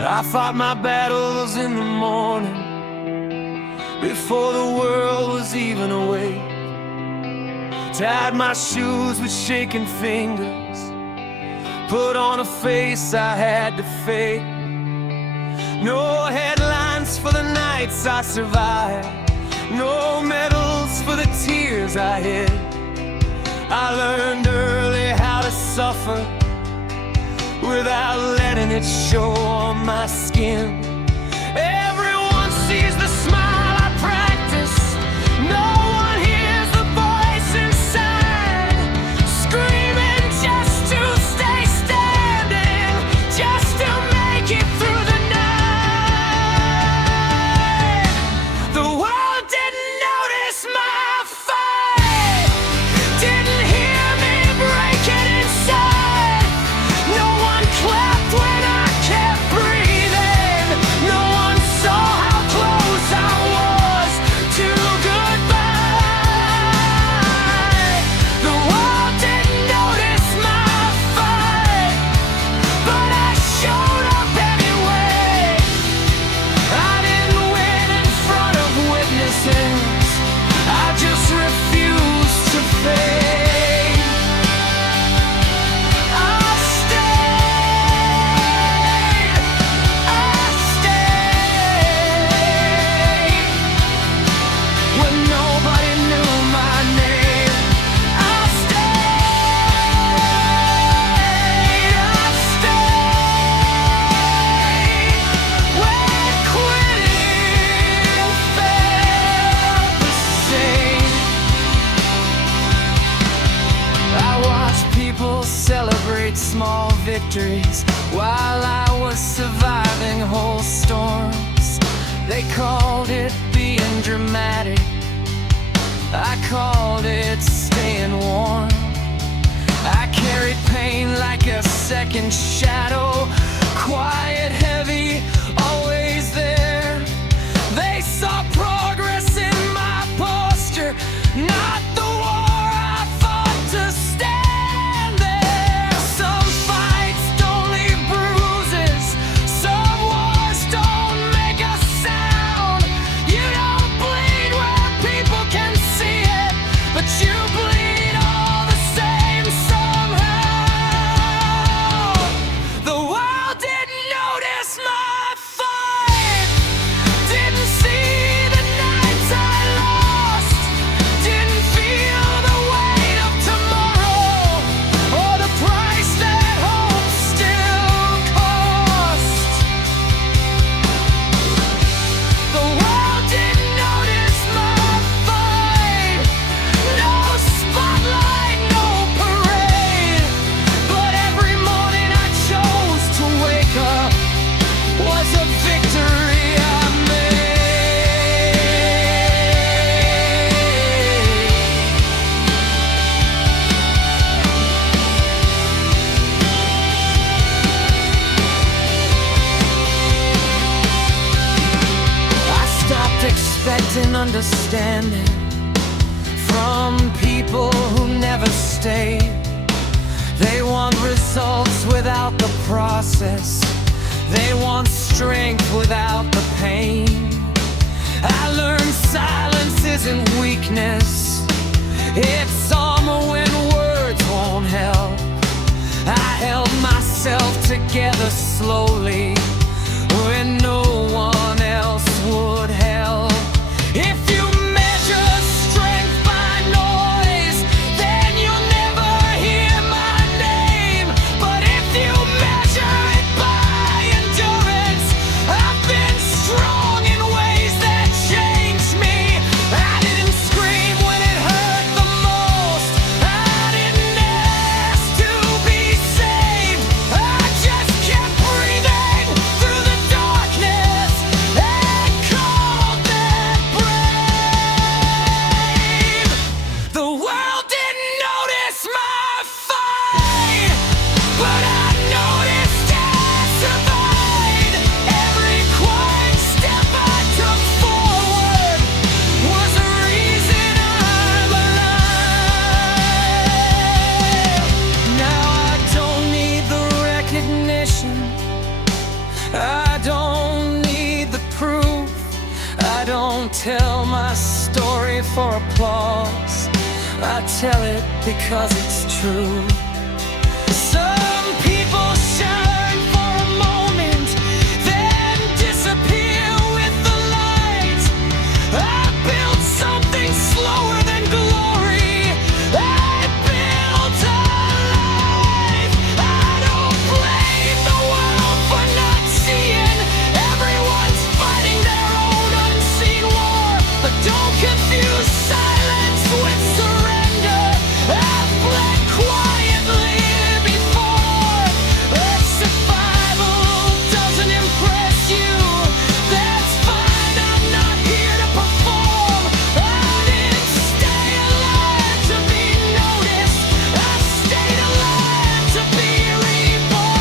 I fought my battles in the morning, before the world was even awake. Tied my shoes with shaking fingers, put on a face I had to fake. No headlines for the nights I survived, no medals for the tears I hid. I learned early how to suffer without letting it show on my skin. Everyone sees the smile I practice, no one hears the voice inside, screaming just to stay standing, just to make it through the night. The world didn't notice my fight, didn't hear me breaking inside. No one clapped when I kept breathing, no one saw how close I was to goodbye. The world didn't notice my fight, but I showed up anyway. I didn't win in front of witnesses, I just refused to fade. I stayed when nobody knew my name. I stayed when quitting felt the same. I watched people celebrate small victories while I was surviving whole storms. They called it being dramatic, I called it staying warm. I carried pain like a second shadow, quiet, heavy, always there. They saw progress in my posture, not the war I fought to stand there. Some fights don't leave bruises, some wars don't make a sound. You don't bleed where people can see it, but you bleed all the same somehow. The world didn't notice my fight, didn't see the nights I lost, didn't feel the weight of tomorrow, or the price that hope still costs. The world didn't notice my fight, no spotlight, no parade, but every morning I chose to wake up was a victory I I stopped expecting understanding from people who never stayed. They want results without the process, they want strength without the pain. I learned silence isn't weakness, it's armor when words won't help. I held myself together slowly when no one else would help. If you measure strength by noise, then you'll never hear my name. But if you measure it by endurance, I've been strong in ways that changed me. I didn't scream when it hurt the most, I didn't ask to be saved, I just kept breathing story for applause. I tell it because it's true. Some people shine for a moment, then disappear with the light. I built something slower than glory. I built a life. I don't blame the world for not seeing. Everyone's fighting their own unseen war. But don't confuse silence with surrender. I've bled quietly before. If survival doesn't impress you, that's fine. I'm not here to perform. I didn't stay alive to be noticed. I stayed alive to be reborn.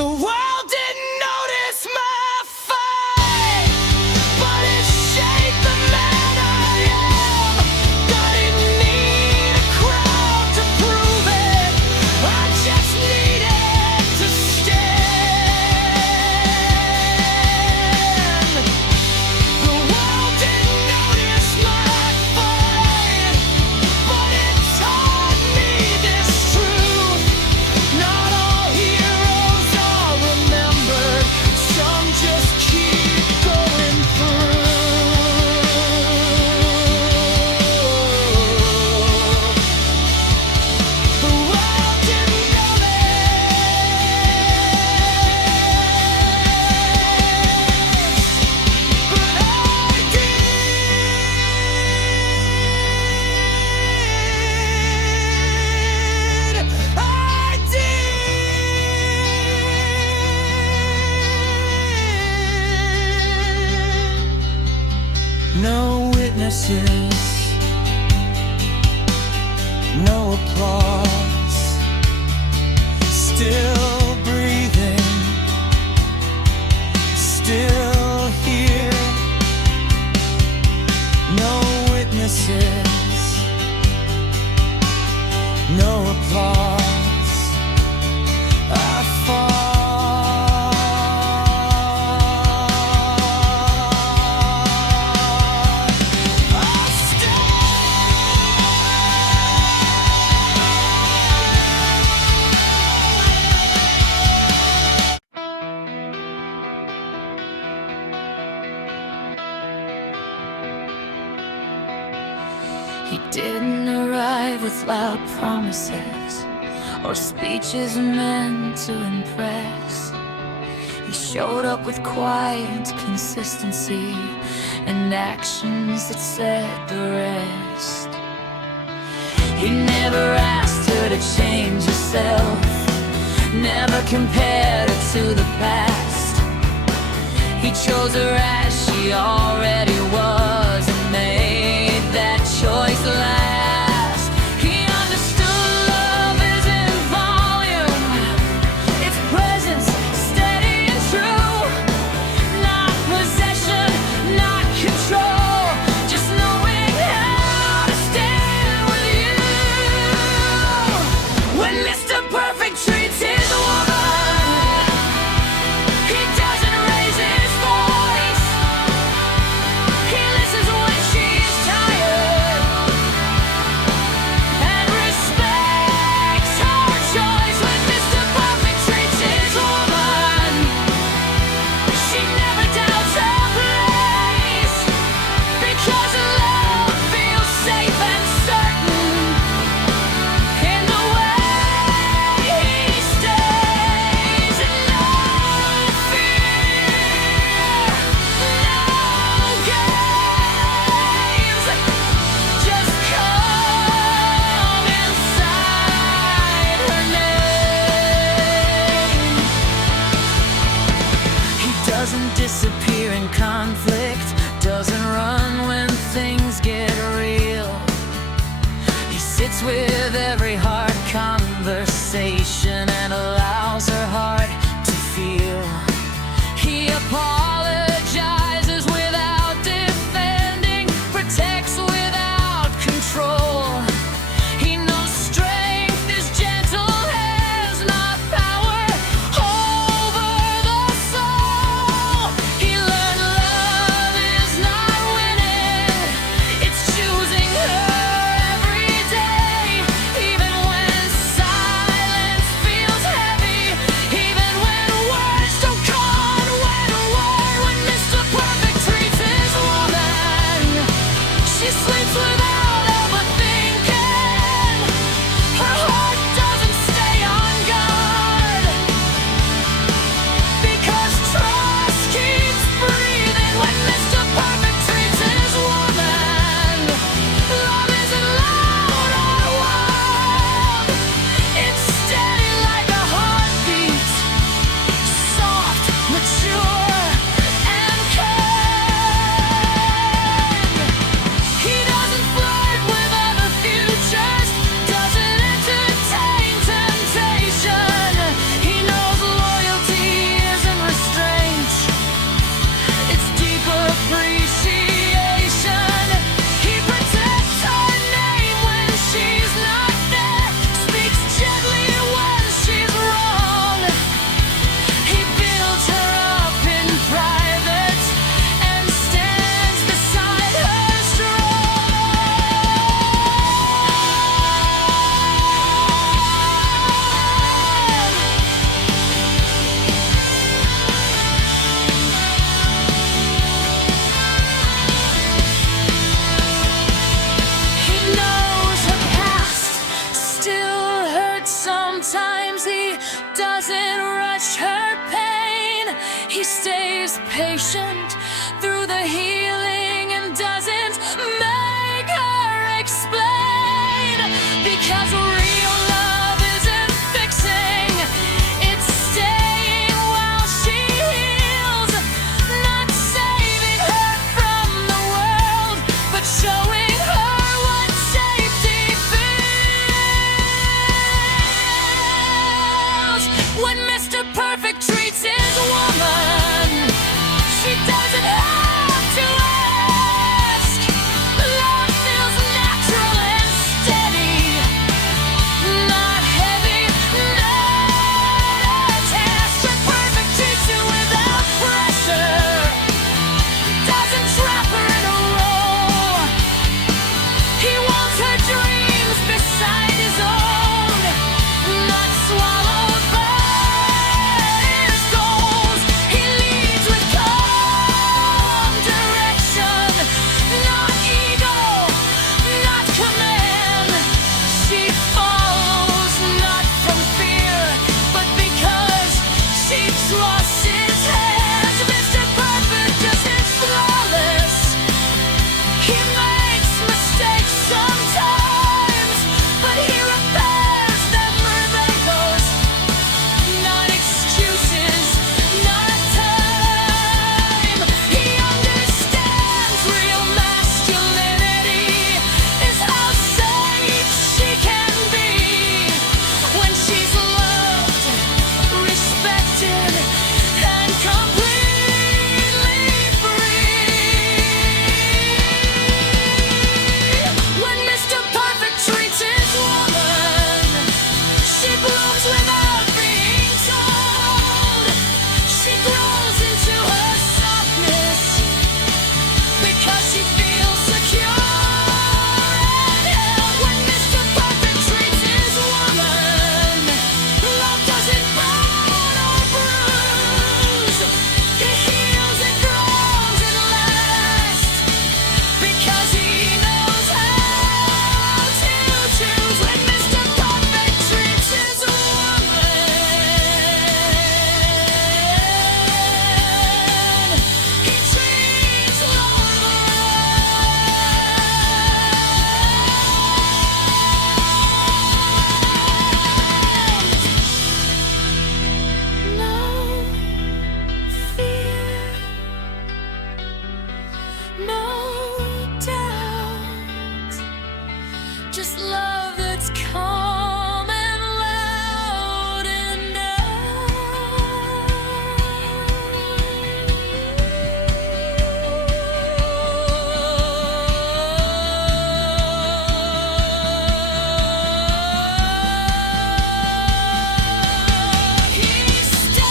The world didn't notice my fight, but it shaped the man I am. I didn't need a crowd to prove it. I just needed to stand. The world didn't notice my fight, but it taught me this truth. Not all heroes are remembered. Some just keep going through. The world didn't notice, but I did. I did. No witnesses, no applause. Still breathing, still here. No witnesses, no applause. I fought. I He didn't arrive with loud promises or speeches meant to impress. He showed up with quiet consistency and actions that said the rest. He never asked her to change herself, never compared her to the past. He chose her as she already was and made that choice last. He understood love isn't volume, it's presence, steady and true. Not possession, not control, just knowing how to stand with you. When Mr. Perfect treats his woman, he doesn't raise his voice. He listens when she's tired and respects her choice. When Mr. Perfect treats his woman, she never doubts her place, because love feels safe and certain in the way he stays. No fear, no games, just come inside her name. He doesn't disappear in conflict, doesn't run when things get real. He sits with every hard conversation and allows her heart to feel. He apologizes without defending, protects without control. He knows strength is gentle, has not power over the soul. He learned love is not winning. stays patient through the healing and doesn't make her explain. Because real love isn't fixing, it's staying while she heals. Not saving her from the world, but showing her what safety feels. When Mr. Perfect treats his woman, she doesn't have to ask. Love feels natural and steady, not heavy, not attached. When Perfect treats you without pressure, doesn't trap her in a role. He wants her dreams beside his own, not swallowed by his goals. He leads with calm direction, not ego, not command. She follows not from fear, but because she trusts his hands. Mr. Perfect isn't flawless. He makes mistakes sometimes, but he repairs them where they goes. Not excuses, not time. He understands real masculinity is how safe she can be when she's loved, respected, and completely free. When Mr. Perfect treats his woman, she blooms without being told. She grows into her softness because she feels secure and held. When Mr. Perfect treats his woman, love doesn't burn or bruise. It heals and grows and lasts because he knows how to choose. When Mr. Perfect treats his woman, he treats love right. No fear, no doubt, just love that's calm and loud and he stays.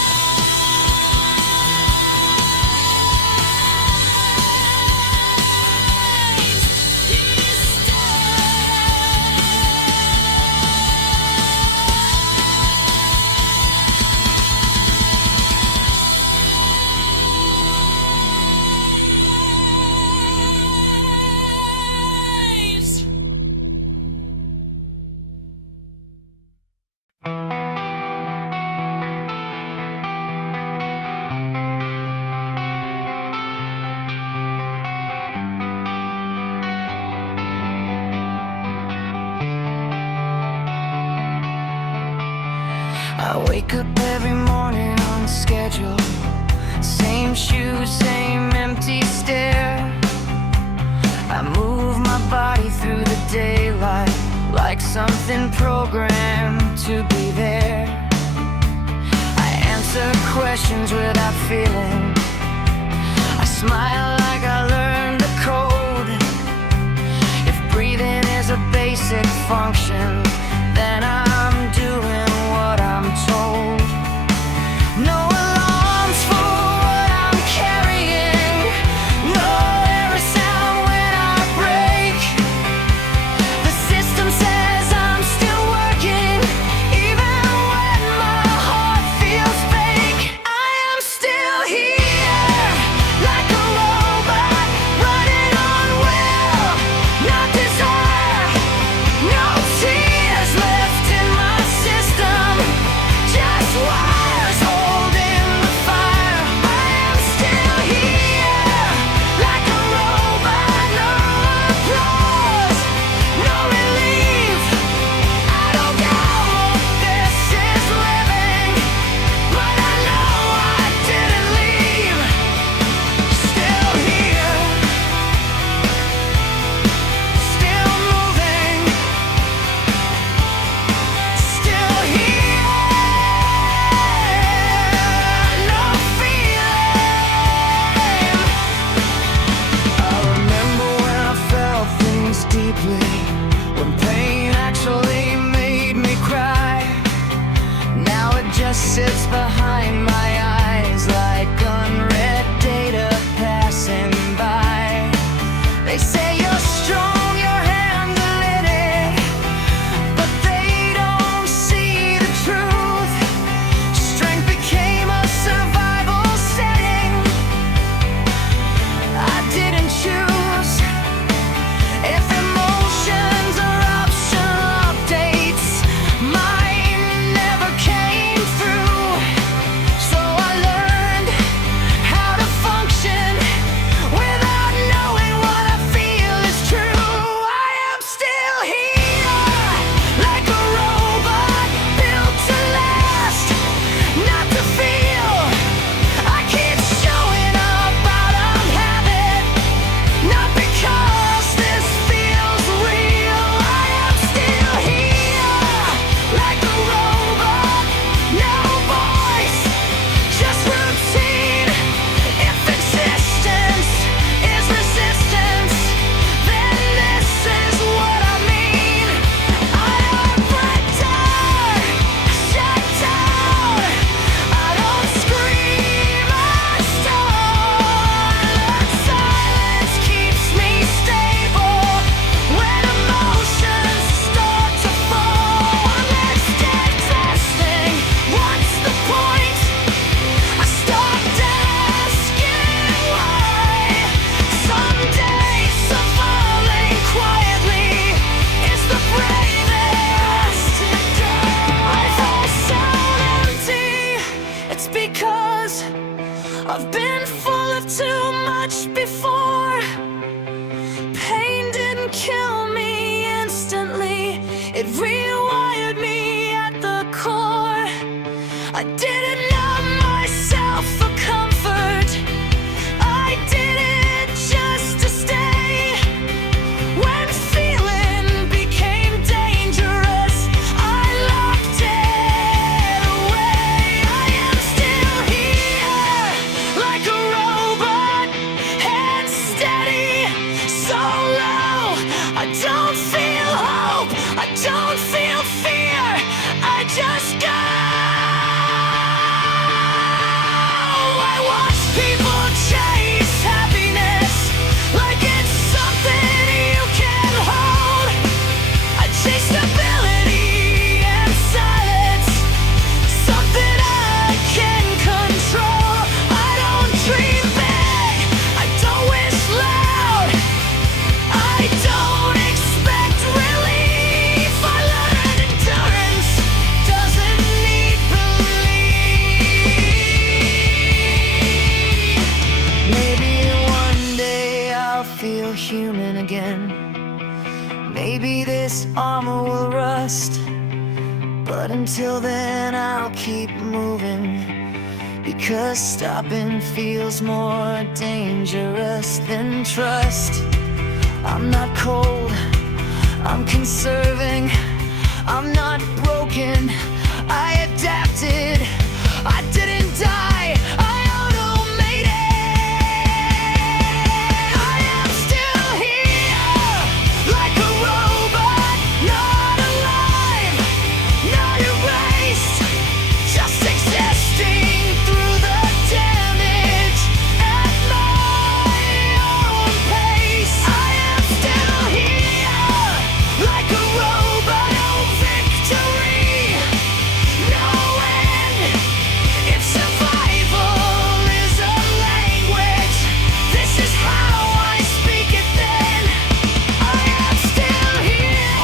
I wake up every morning on schedule. Same shoes, same empty stare. I move my body through the daylight like something programmed to be there. I answer questions without feeling. I smile like I learned the code. If breathing is a basic function, then I'm doing what I'm told. No alarms for what I'm carrying. No error sound when I break. The system says I'm still working, even when my heart feels fake. I am still here, like a robot. 'cause I've been full of too much before. Pain didn't kill me instantly, it rewired me at the core. I didn't numb myself for comfort, I did it just to stay. When feeling became dangerous, I locked it away. I am still here, like a robot, head steady, so low. I don't feel hope, I don't feel fear, I just go. I watch people chase happiness like it's something you can hold. I chase stability and silence, something I can control. I don't dream big, I don't wish loud, I don't expect relief. I learned endurance doesn't need belief. Maybe one day I'll feel human again. Maybe this armor will rust, but until then I'll keep moving, because stopping feels more dangerous than trust. I'm not cold, I'm conserving, I'm not broken, I adapted, I didn't die, I automated. I am still here, like a robot, not alive, not erased, just existing through the damage at my own pace. I am still here, like a robot, no victory, no end. If survival is a language, this is how I speak it then. I am still here.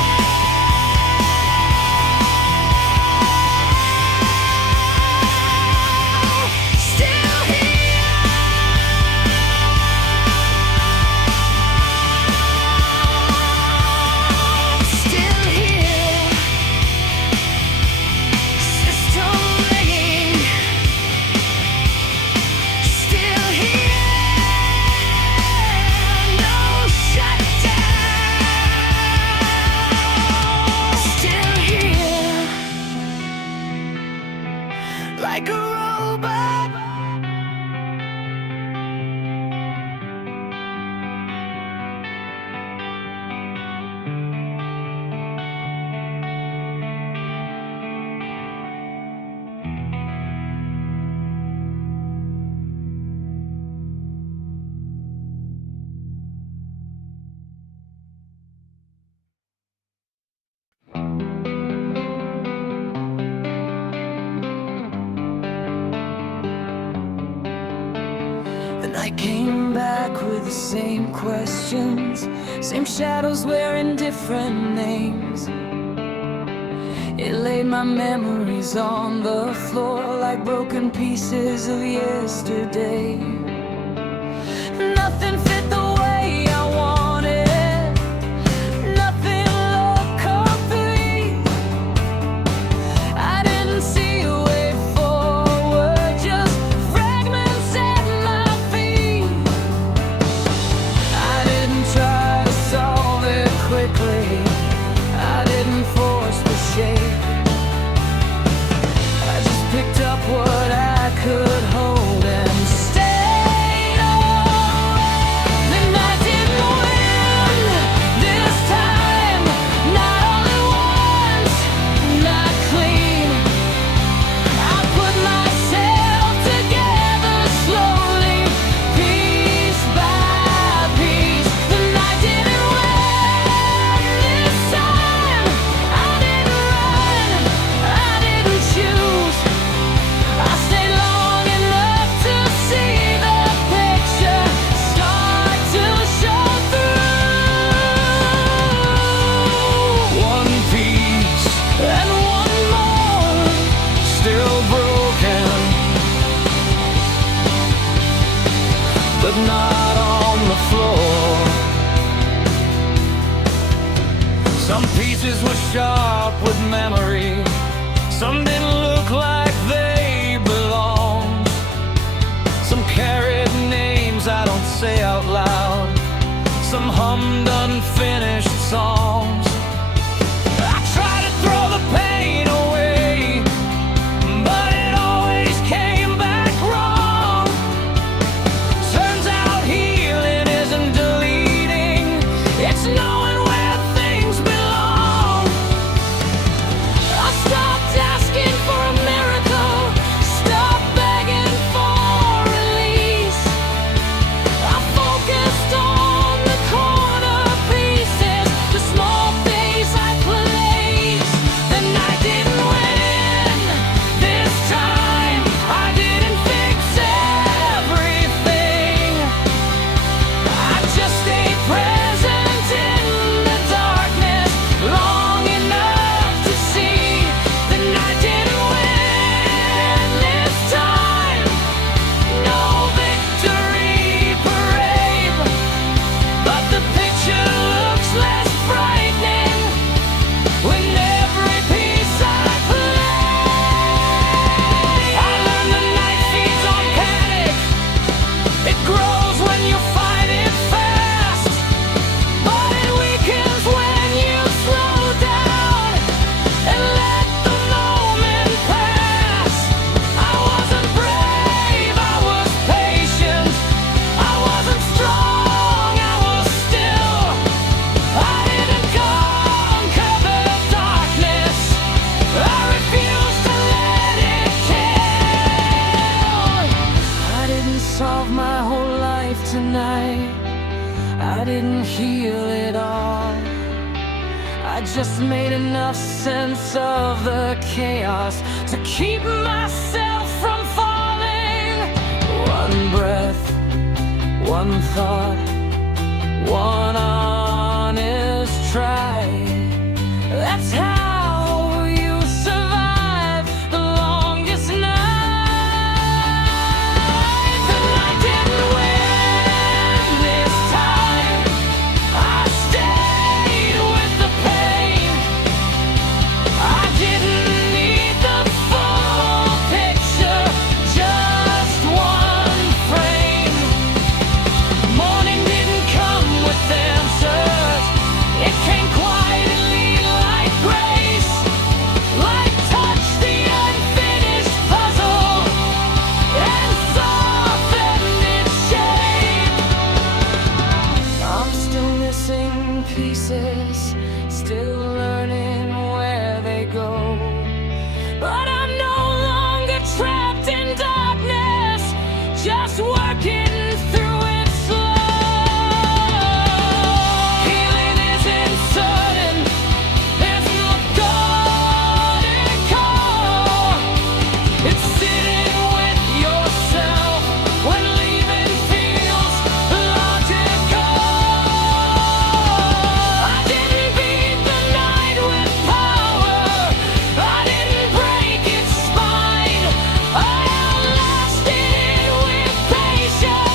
Still here. Still here. System ringing. Still here. No shutdown. Still here. Like a robot. The night came back with the same questions, same shadows wearing different names. It laid my memories on the floor like broken pieces of yesterday. Nothing fit the way I wanted, nothing looked complete. I didn't see a way forward, just fragments at my feet. I didn't try to solve it quickly, I didn't force the shape. I just picked up what I could hold and stay. but not on the floor. Some pieces were sharp with memory, some didn't look like they belonged. Some carried names I don't say out loud, some hummed unfinished songs. I try to throw the pain away, but it always came back wrong. Turns out healing isn't deleting, it's knowing where things belong. I stopped asking for a miracle, stopped begging for release. I focused on the corner pieces, the small things I placed. The night didn't win this time, I didn't fix everything. I just stayed present in the darkness long enough to see. The night didn't win this time, no victory parade, but the picture looks less frightening when every piece I play. I learned the night feeds on panic, it grows when you fight it fast, but it weakens when you slow down and let the moment pass. I wasn't brave, I was patient, I wasn't strong, I was still. I didn't conquer the darkness, I refused to let it kill. I didn't solve my whole life tonight, I didn't heal it all. I just made enough sense of the chaos to keep myself from falling. One breath, one thought, one honest try. That's how you survive the longest night. The night didn't win this time, I stayed with the pain. I didn't need the full picture, just one frame. Morning didn't come with answers, it came quietly like grace. Light touched the unfinished puzzle and softened its shape. I'm still missing pieces, still learning where they go, but I'm no longer trapped in darkness, just working through it slow. Healing isn't certain, there's no golden call. It's sitting with yourself when leaving feels logical. I didn't beat the night with power, I didn't break its spine, I outlasted it with patience.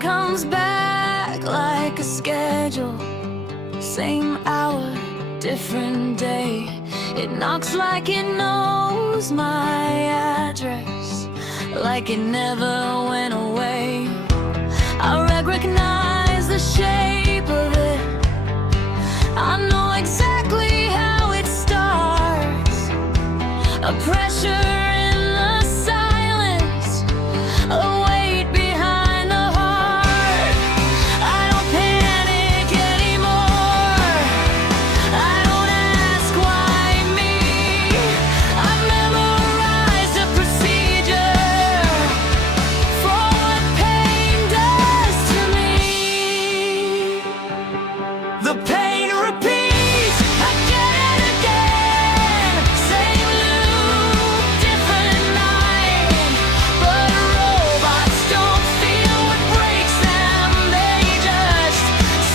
Time comes back like a schedule. Same hour, different day. It knocks like it knows my address, like it never went away. I recognize the shape of it. I know exactly how it starts. A pressure in the silence, a weight behind the heart. I don't panic anymore. I don't ask why me. I memorized a procedure for what pain does to me. The pain repeats again and again. Same loop, different night. But robots don't feel what breaks them. They just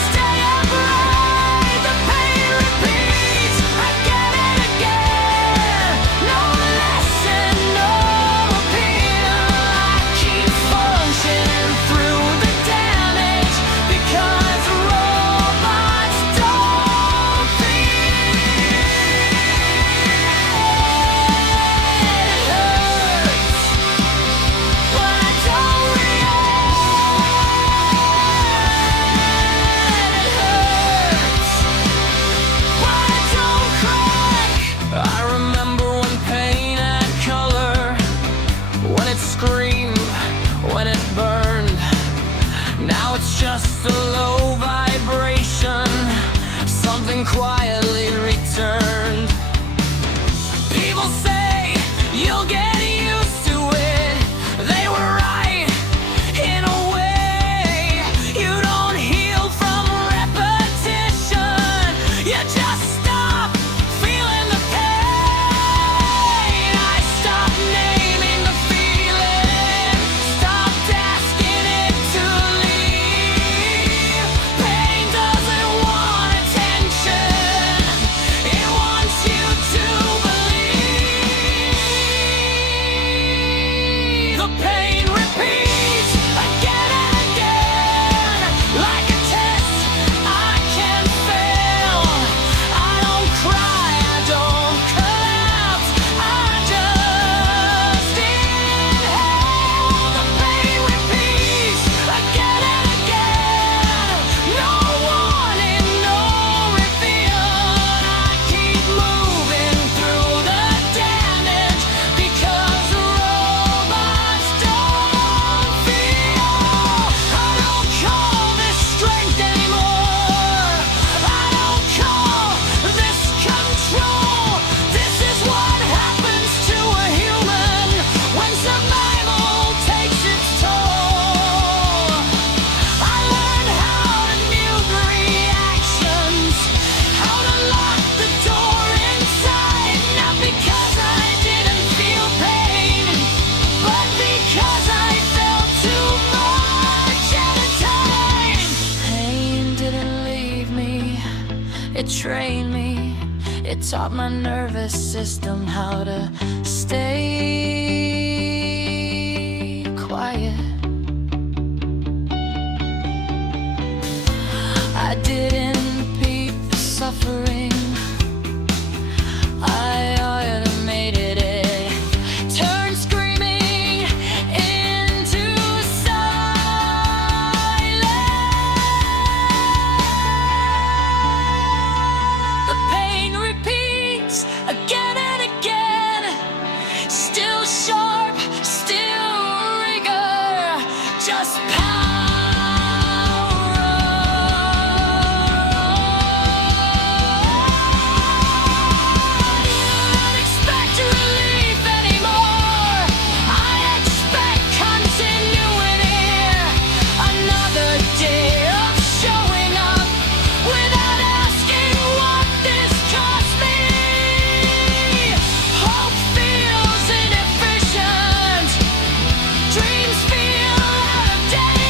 stay upright. The pain repeats again and again. No lesson, no appeal. I keep functioning through the damage because robots don't feel. It hurts, but I don't react. It hurts, but I don't cry. I remember when pain had color, when it screamed, when it burned. Now it's just a low vibration, something quietly returned. People say you'll get used to it. They were right in a way. You don't heal from repetition. You just stop feeling the pain. I stopped naming the feeling, stopped asking it to leave. Pain doesn't want attention. It wants you to believe. The pain repeats again and again, like a test I can fail. I don't cry, I don't collapse, I just inhale. The pain repeats again and again. No warning, no reveal. I keep moving through the damage because robots don't feel. I don't call this strength anymore. I don't call this control. This is what happens to a human when survival takes its toll. I learned how to mute reactions, how to lock the door inside. Not because I didn't feel pain, but because I felt too much at a time. Pain didn't leave me, it trained me. It taught my nervous system how to stay quiet. I didn't repeat the suffering. I automated it. Turned screaming into silence. The pain repeats again and again. Still sharp, still rigor. Just dreams feel out of date.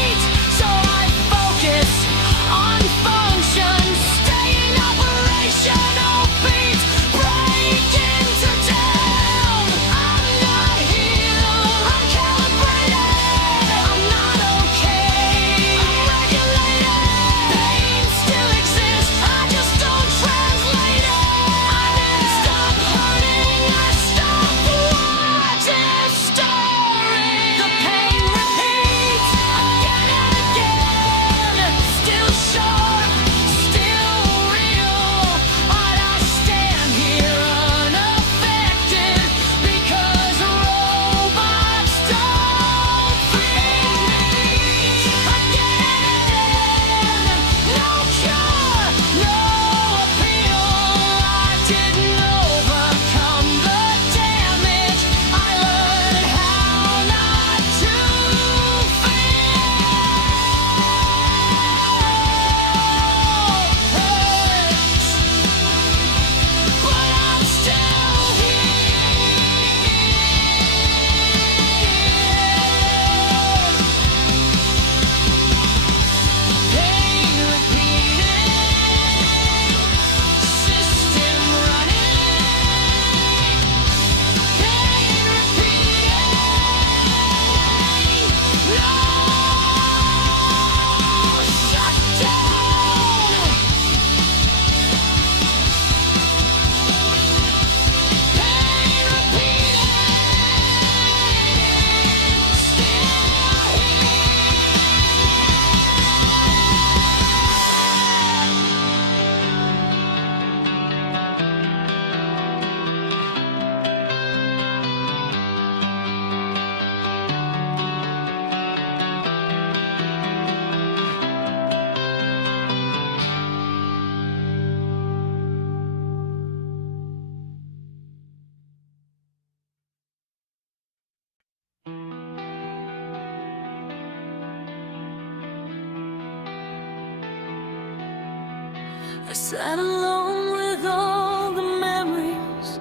I sat alone with all the memories,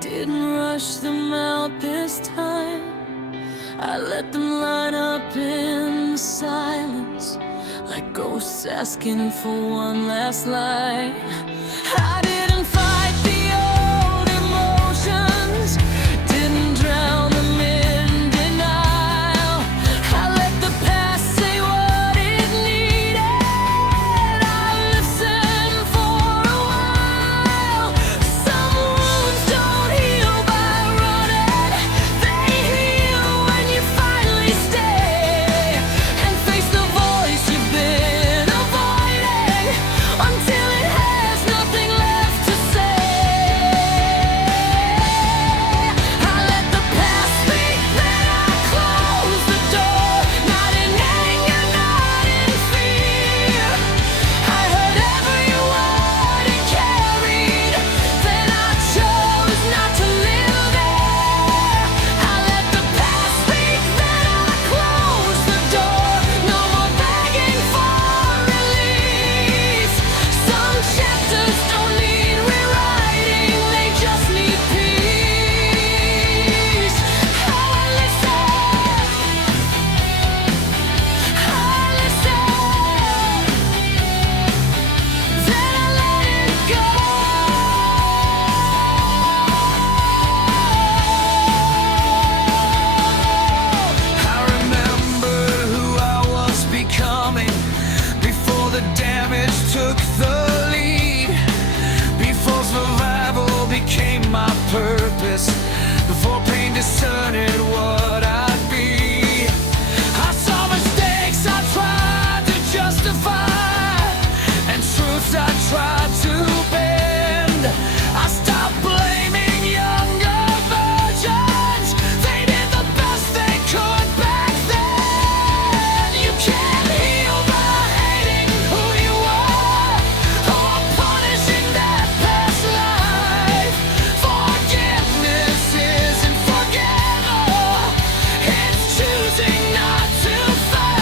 didn't rush them out this time. I let them line up in the silence, like ghosts asking for one last line. I didn't fight the old emotions, didn't drown them in denial. I let the past say what it needed. I listened for a while. Some wounds don't heal by running, they heal when you finally stay and face the voice you've been avoiding until it has nothing left to say. I let the past speak, then I close the door, not in anger, not in fear. I heard every word it carried, then I chose not to live there. I let the past speak, then I close the door. No more begging for release. Some chapters don't need rewriting, they just need peace. I listen, then I let it go. I remember who I was becoming before the damage took the lead, before survival became my purpose, before pain discerned what I'd be. I saw mistakes I tried to justify, and truths I tried to bend. I stopped blaming younger versions, they did the best they could back then. You can't heal by hating who you were or punishing that past life. Forgiveness isn't forgiven, it's choosing not to fight.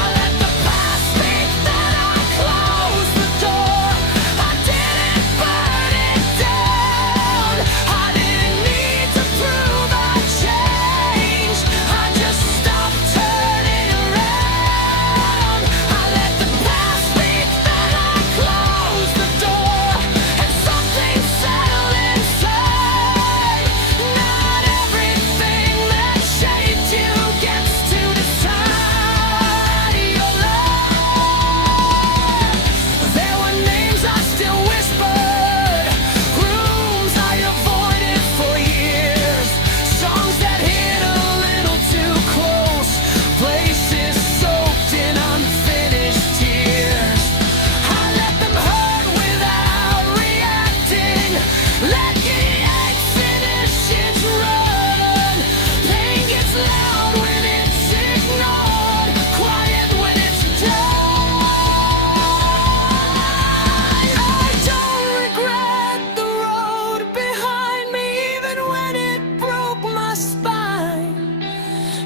I let the past speak, then I closed the door. I didn't burn it down, I didn't need to prove I changed, I just stopped turning around. I let the past speak, then I closed the door, and something settled inside. Not everything that shaped you gets to decide your life. There were names I still whispered, rooms I avoided for years, songs that hit a little too close, places soaked in unfinished tears. I let them hurt without reacting, let the ache finish its run. Pain gets loud when it's ignored, quiet when it's done. I don't regret the road behind me, even when it broke my spine.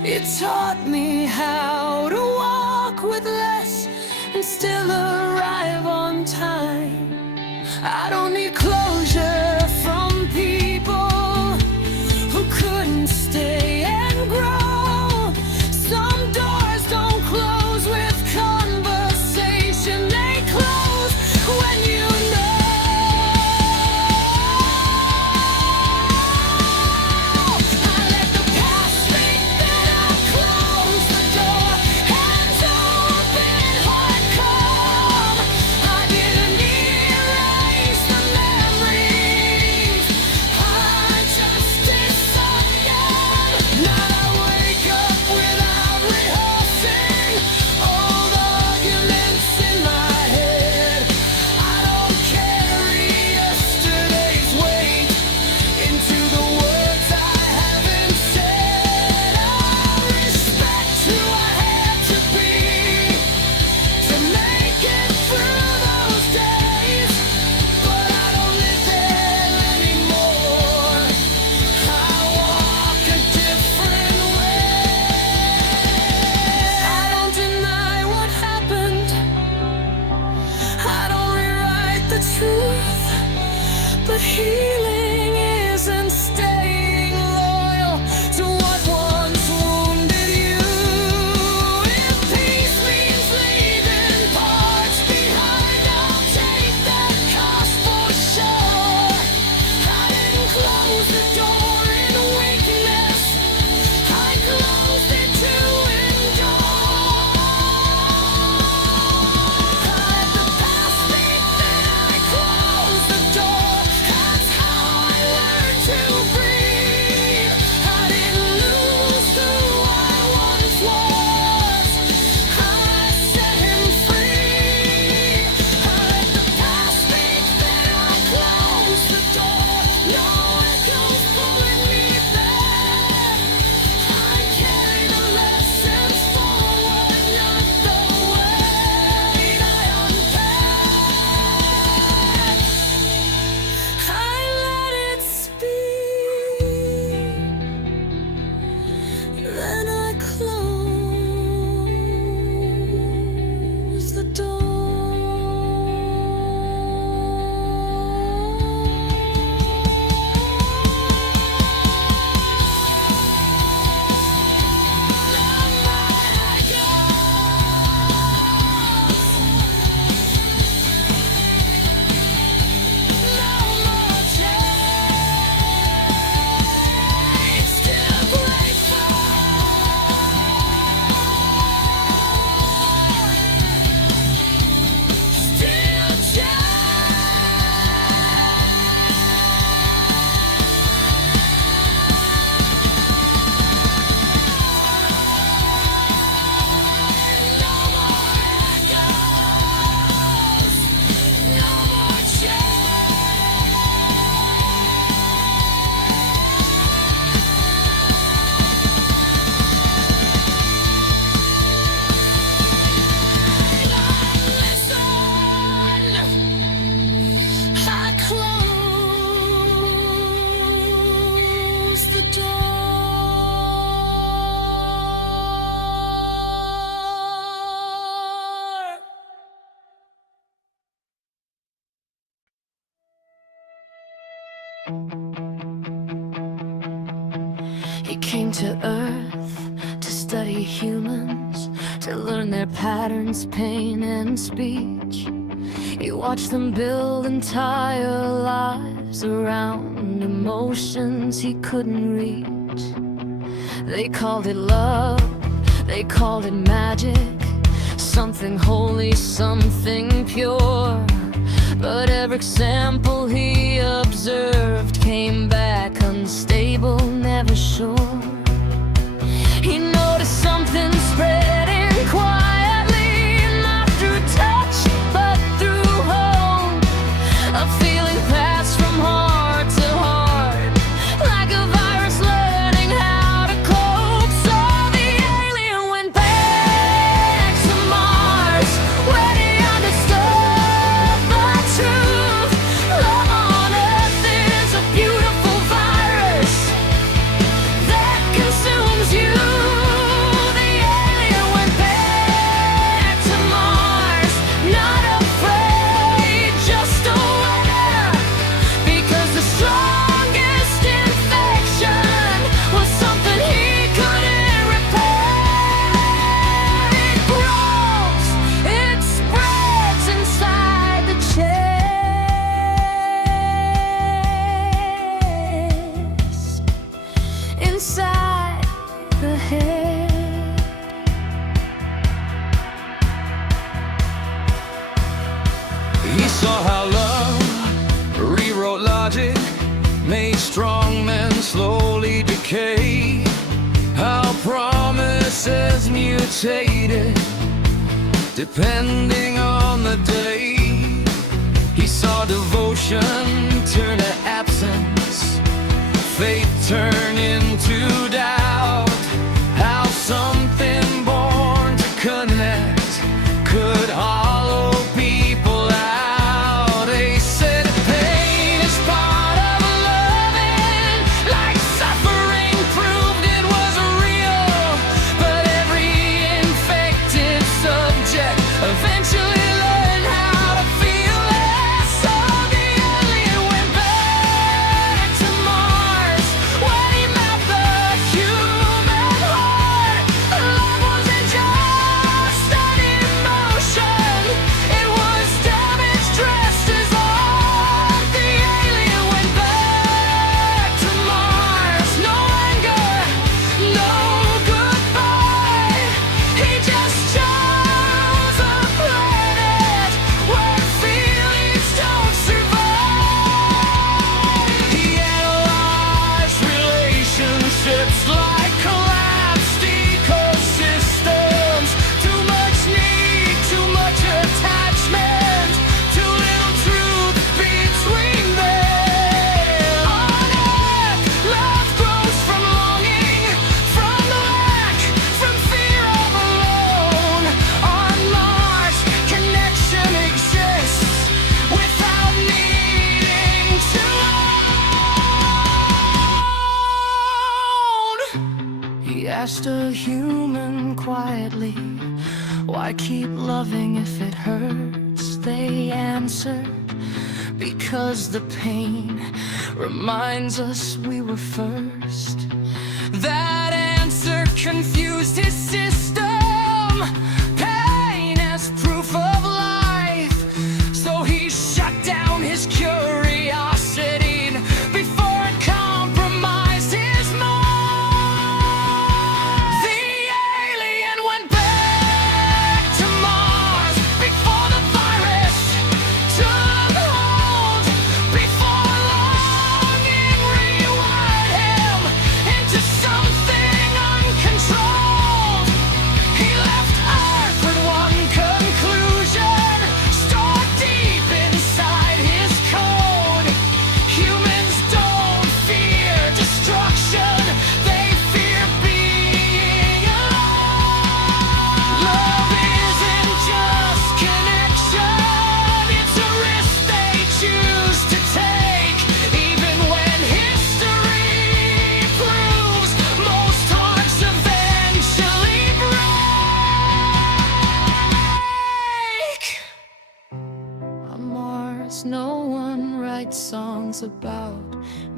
It taught me how to walk with less and still arrive on time. I don't need closure from people who couldn't stay and grow. Some doors don't close with conversation, they close when you know. I let the past speak, then I close the door. Hands open, heart calm. I didn't erase the memory, He came to Earth to study humans, to learn their patterns, pain, and speech. He watched them build entire lives around emotions he couldn't reach. They called it love, they called it magic, something holy, something pure. But every example he observed came back unstable, never sure. He noticed something spreading quietly, not through touch, but through hope. A feeling passed from heart to heart, like a virus learning how to cope. So the alien went back to Mars, where he understood the truth. Love on Earth is a beautiful virus that consumes you. The alien went back to Mars, not afraid, just aware, because the strongest infection was something he couldn't repair. It grows, it spreads inside the chest, inside the head. He saw how love rewrote logic, made strong men slowly decay, how promises mutated depending on the day. He saw devotion turn to absence, faith turn into doubt, how something born to connect could hollow people out. They said pain is part of loving, like suffering proved it was real. But every infected subject eventually learned how to feel it. So the alien went back to Mars, when he mapped the human heart. Love wasn't just an emotion, it was damage dressed as art. The alien went back to Mars, no anger, no goodbye. He just chose a planet where feelings don't survive. He analyzed relationships like collapsed ecosystems. Too much need, too much attachment, too little truth between them. On Earth, love grows from longing, from lack, from fear of alone. On Mars, connection exists without needing to own. He asked a human quietly, why keep loving if it hurts? They answered, because the pain reminds us we were first. That answer confused his system. Pain as proof of life. So he shut down his curiosity before it compromised his mind. The alien went back to Mars before the virus took hold, before longing rewired him into something uncontrolled.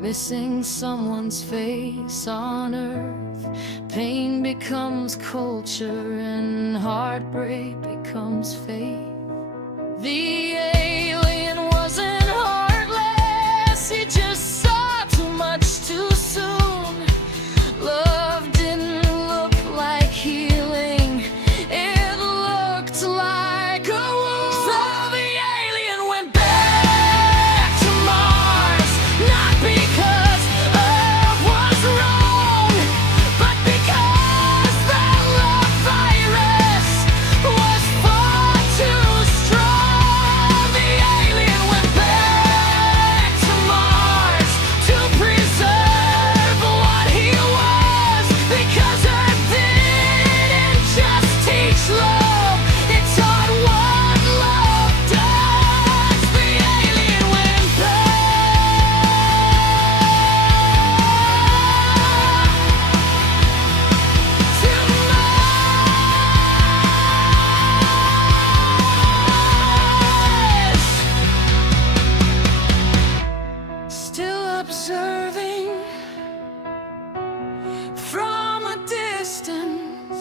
Missing someone's face on earth, pain becomes culture and heartbreak becomes faith. The alien wasn't heartless, he just saw too much too soon. Love didn't look like healing, it looked like a wound. So the alien went back to Mars, not because Earth was wrong, but because that love virus was far too strong. The alien went back to Mars to preserve what he was, because Earth didn't just teach love, it taught what love does. The alien went back to Mars. Still observing from a distance,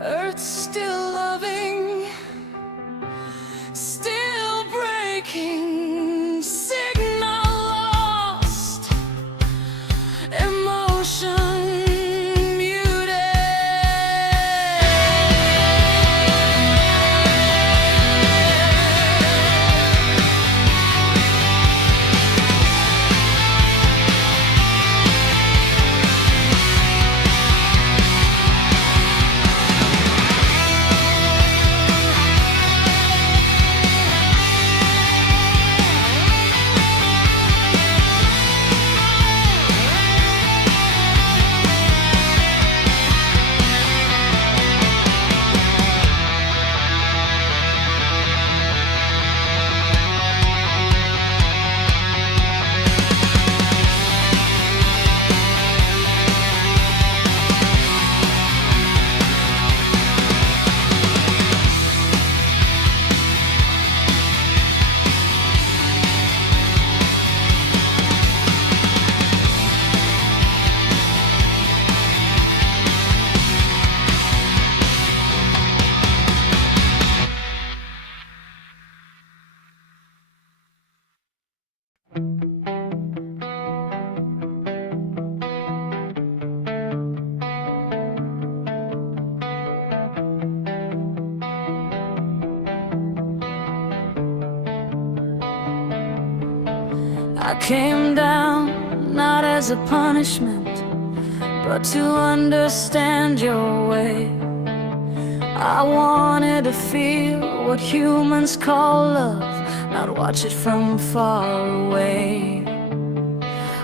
Earth still loving, still breaking, signal lost, emotion muted. I came down not as a punishment, but to understand your way. I wanted to feel what humans call love, not watch it from far away.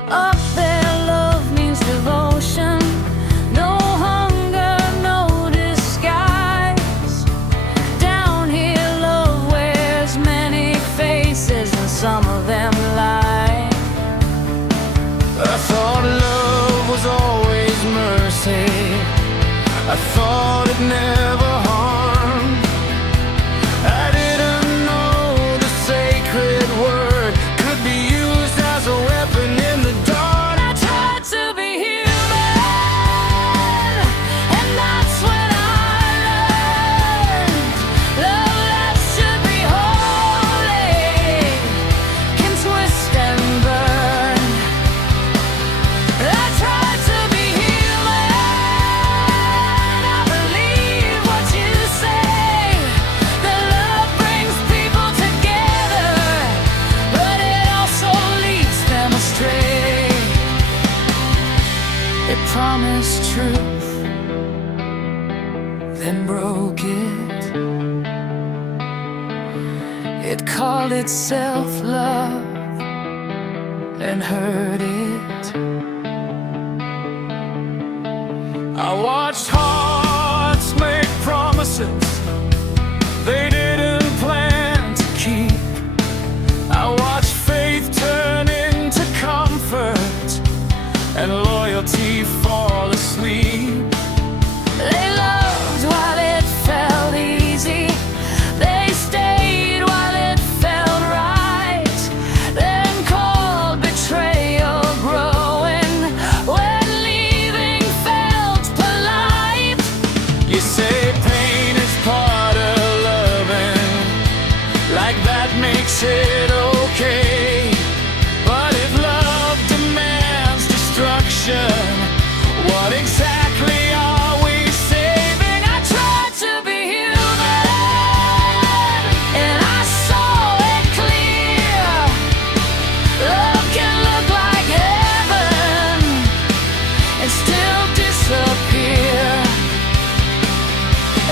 Up there, love means devotion, no hunger, no disguise. Down here, love wears many faces, and some of them lie. I thought love was always mercy, I thought it never harmed. I didn't know the sacred word could be used as a weapon in the dark. I tried to be human, and that's when I learned love that should be holy can twist and burn. I tried to be human, I believe what you say, that love brings people together, but it also leads them astray. It promised truth, then broke it. It called itself love and hurt it. I watched hearts make promises they didn't plan to keep. I watched faith turn into comfort and loyalty fall asleep. They loved while it felt easy, they stayed while it felt right, then called betrayal makes it okay. But if love demands destruction, what exactly are we saving? I tried to be human, and I saw it clear. Love can look like heaven and still disappear.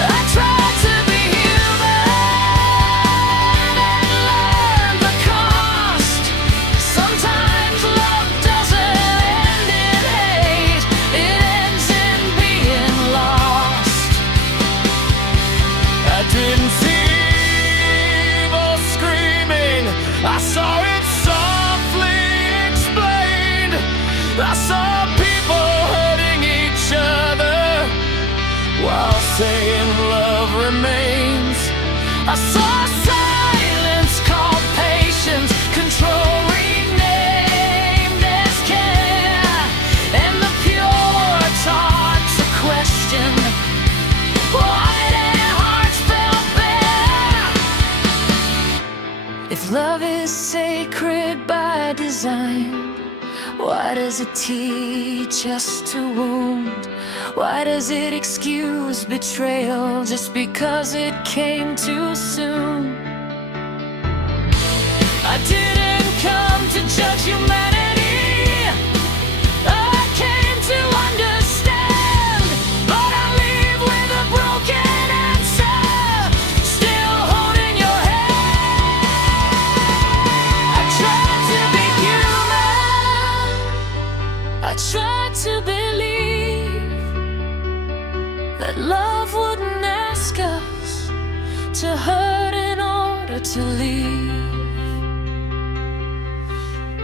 I tried to be human and learn the cost. Sometimes love doesn't end in hate, it ends in being lost. I didn't see evil screaming, I saw it softly explained. I saw people hurting each other while saying love remains. I saw silence called patience, control renamed as care, and the pure taught to question why their hearts felt bare. If love is sacred by design, why does it teach us to wound? Why does it excuse betrayal just because it came too soon? I didn't come to judge humanity, I came to understand. But I leave with a broken answer, still holding your hand. I tried to be human, I tried to believe that love wouldn't ask us to hurt in order to leave.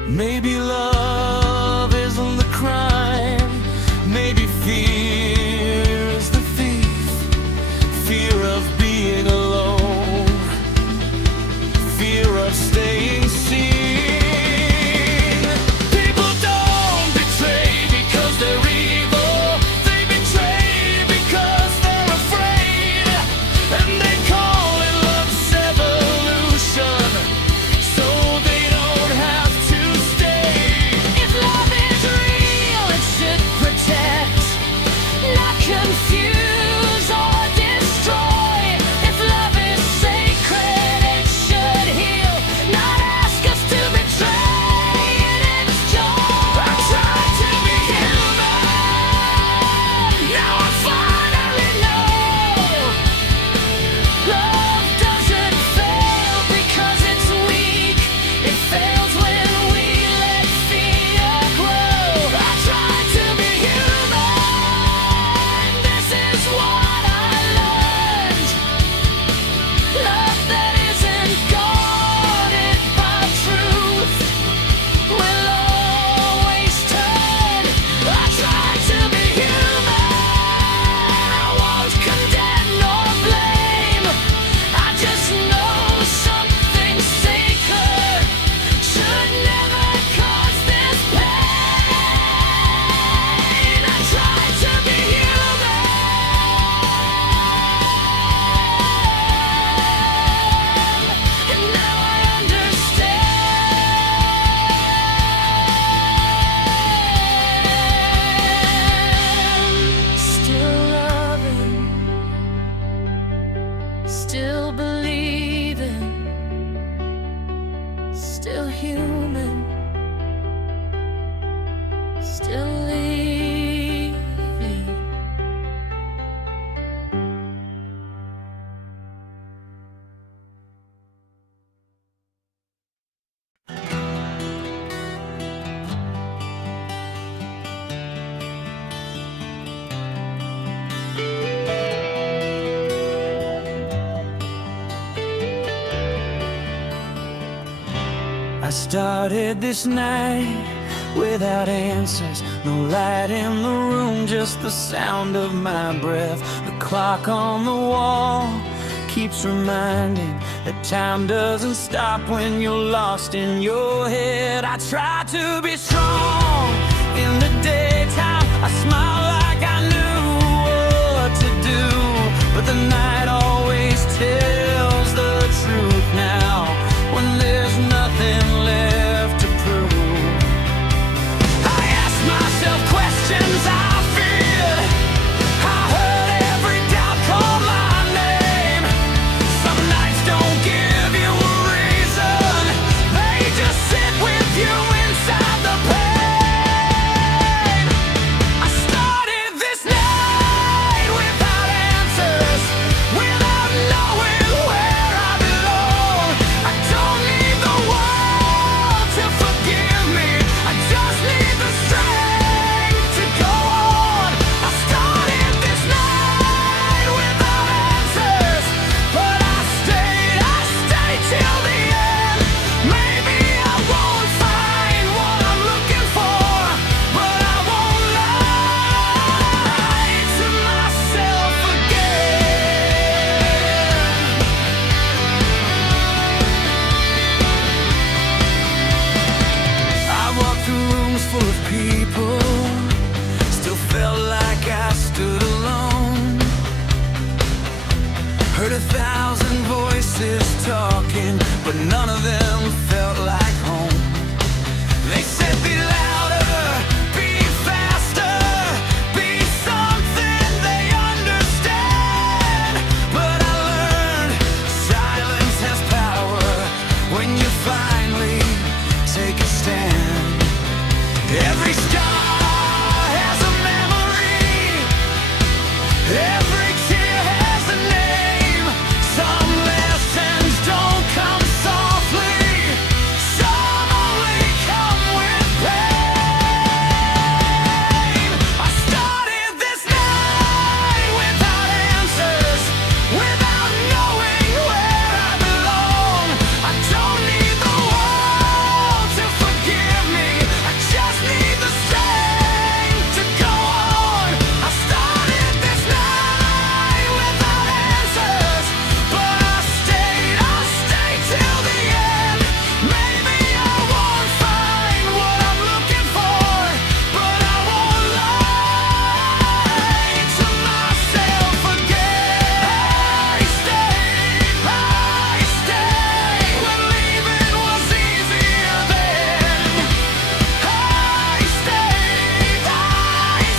Maybe love isn't the crime, maybe fear is the thief. Fear of being alone, fear of staying seen. People don't betray because they're evil, they betray because they're afraid. And they call it love's evolution, so they don't have to stay. If love is real, it should protect, not confuse or destroy. If love is sacred, it should heal, not ask us to betray in its joy. I tried to be human, now I finally know. Love doesn't fail because it's weak, it fails when we let fear grow. I tried to be human, this is what I learned. Love that isn't guarded by truth will always turn. I tried to be human, I won't condemn nor blame. I just know something sacred should never cause this pain. I tried to be human, and now I understand. Still loving, still believing, still human, still leaving. I started this night without answers, no light in the room, just the sound of my breath. The clock on the wall keeps reminding that time doesn't stop when you're lost in your head. I try to be strong in the daytime, I smile like I knew what to do, but the night always tells the truth now when there talking, but none of them felt like home. They said be louder, be faster, be something they understand. But I learned silence has power when you finally take a stand. Every scar has a memory, every tear has a name. Some lessons don't come softly, some only come with pain. I started this night without answers, without knowing where I belong. I don't need the world to forgive me, I just need the strength to go on. I started this night without answers, but I stayed till the end. Maybe I won't find what I'm looking for, but I won't lie to myself again. I stayed when leaving was easier then. I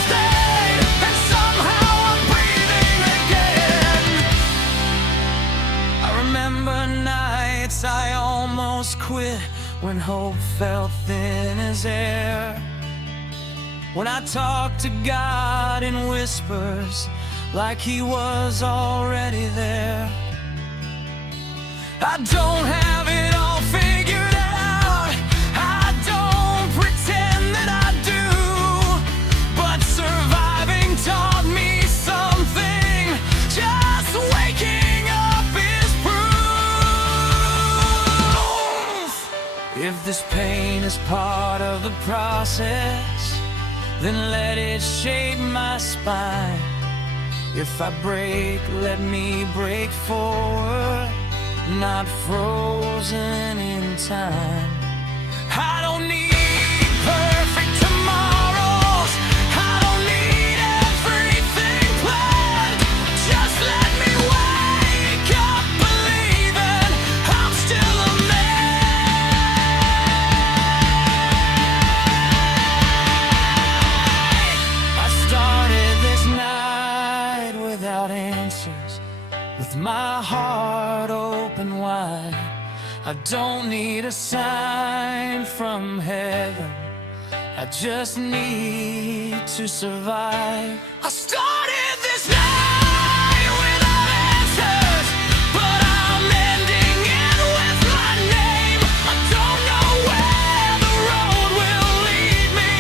stayed, and somehow I'm breathing again. I remember nights I almost quit, when hope felt thin as air. When I talked to God in whispers, like He was already there. I don't have it all figured out, I don't pretend that I do, but surviving taught me something. Just waking up is proof. If this pain is part of the process, then let it shape my spine. If I break, let me break forward, not frozen in time. I don't need perfect tomorrows, I don't need everything planned. Just let me wake up believing I'm still a man. I started this night without answers, with my heart open wide. I don't need a sign from heaven, I just need to survive. I started this night without answers, but I'm ending it with my name. I don't know where the road will lead me,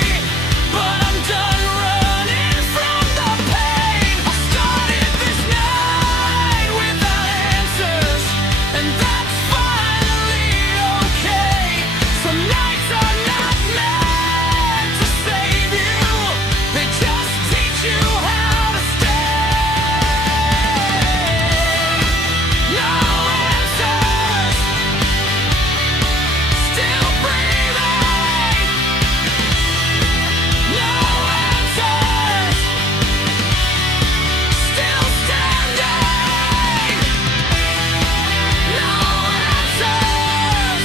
but I'm done running from the pain. I started this night without answers, and that's finally okay. Some nights are not meant to save you, they just teach you how to stay. No answers, still breathing. No answers, still standing. No answers,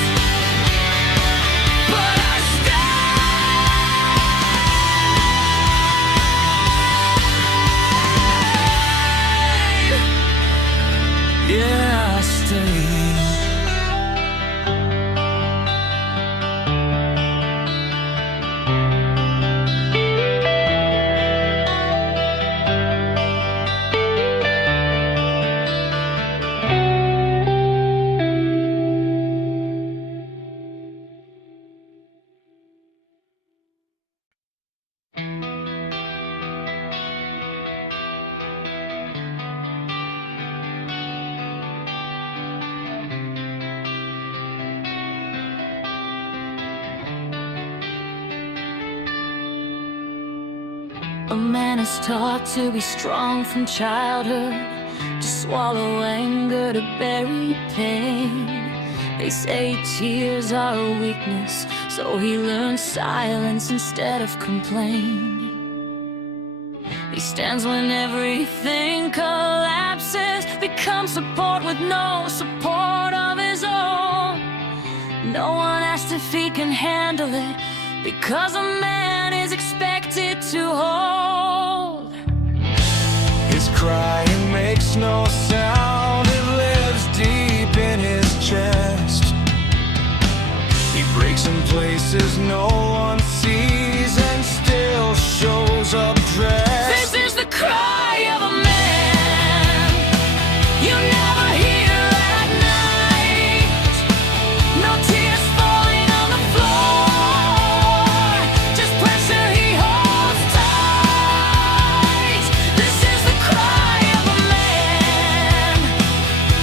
but I stayed. Yeah, I stayed. A man is taught to be strong from childhood, to swallow anger, to bury pain. They say tears are a weakness, so he learns silence instead of complaint. He stands when everything collapses, becomes support with no support of No one asked if he can handle it, because a man is expected to hold. His crying makes no sound, it lives deep in his chest. He breaks in places no one sees and still shows up dressed. This is the cry of a man you never hear at night. No tears falling on the floor, just pressure he holds tight. This is the cry of a man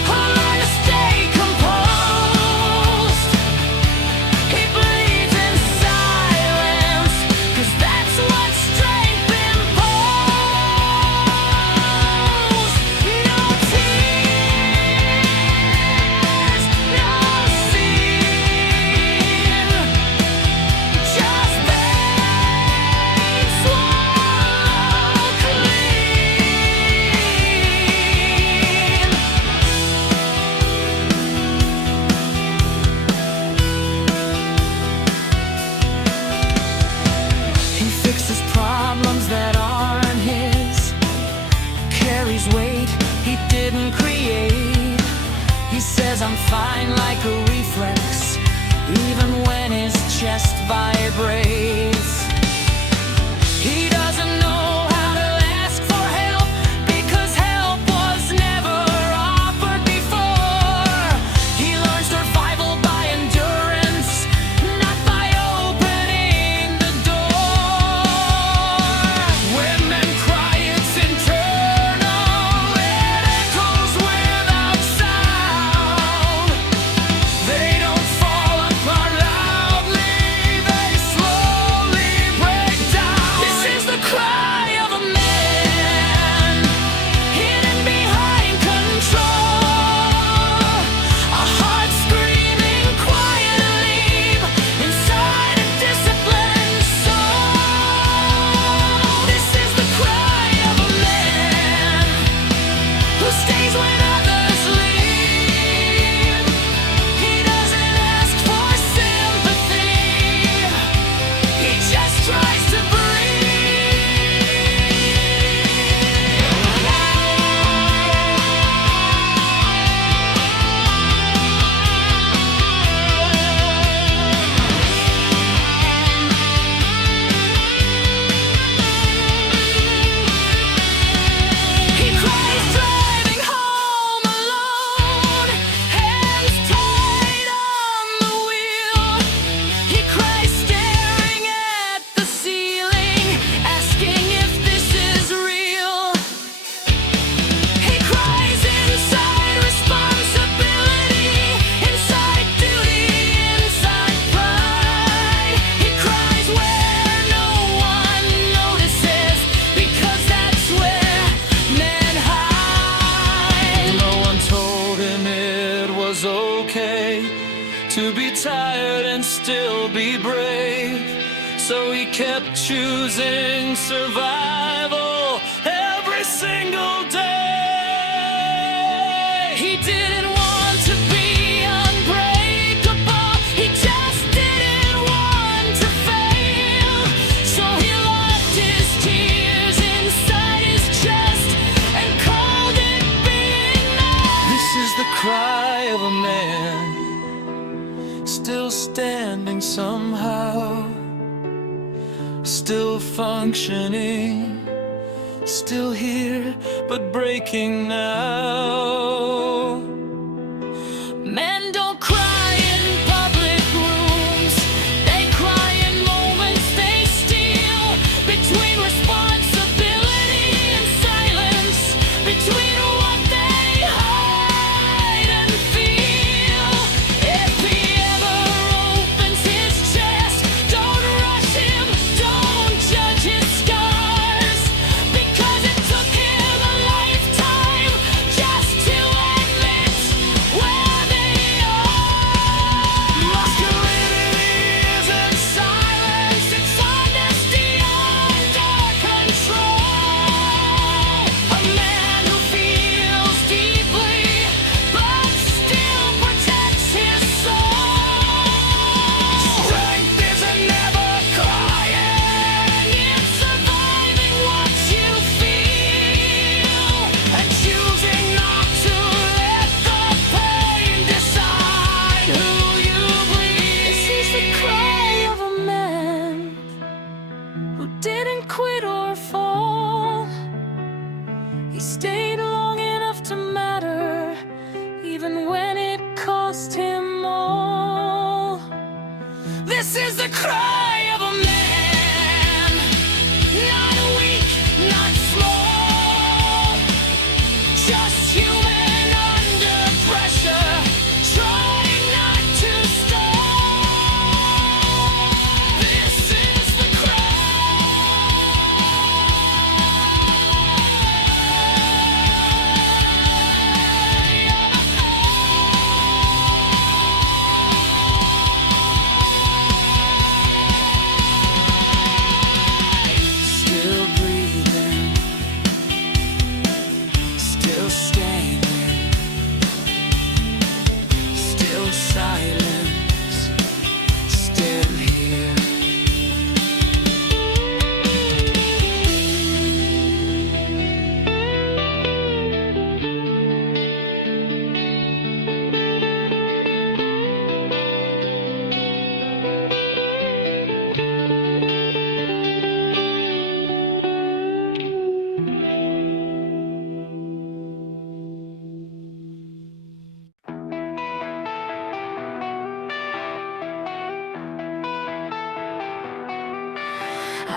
who learned to stay composed. He bleeds in silence, 'cause that's what strength imposed. No tears, no sin, just pain swallowed clean. He fixes problems that aren't his, carries weight he didn't create. He says I'm fine like a reflex, even when his chest vibrates. He doesn't know how to ask for help, because help was never offered before. He learns survival by endurance, not by opening the door. When men cry, it's internal, it echoes without sound. They don't fall apart loudly, they slowly break down. This is the cry of a man hidden behind control, a heart screaming quietly inside a disciplined soul. This is the cry of a man who stays when others leave. He doesn't ask for sympathy, he just tries to He cries driving home alone, hands tied on the wheel. He cries staring at the ceiling, asking if this is real. He cries inside responsibility, inside duty, inside pride. He cries where no one notices, because that's where men hide. No one told him it was okay to be tired and still be brave, so he kept choosing survival every single day. He didn't want to be unbreakable, he just didn't want to fail. So he locked his tears inside his chest and called it being man. This is the cry of a man still standing somehow, still functioning, still here but breaking now. Men don't cry in public rooms, they cry in moments they steal, between responsibility and silence, between what they hide and feel. If he ever opens his chest, don't rush him, don't judge his scars, because it took him a lifetime just to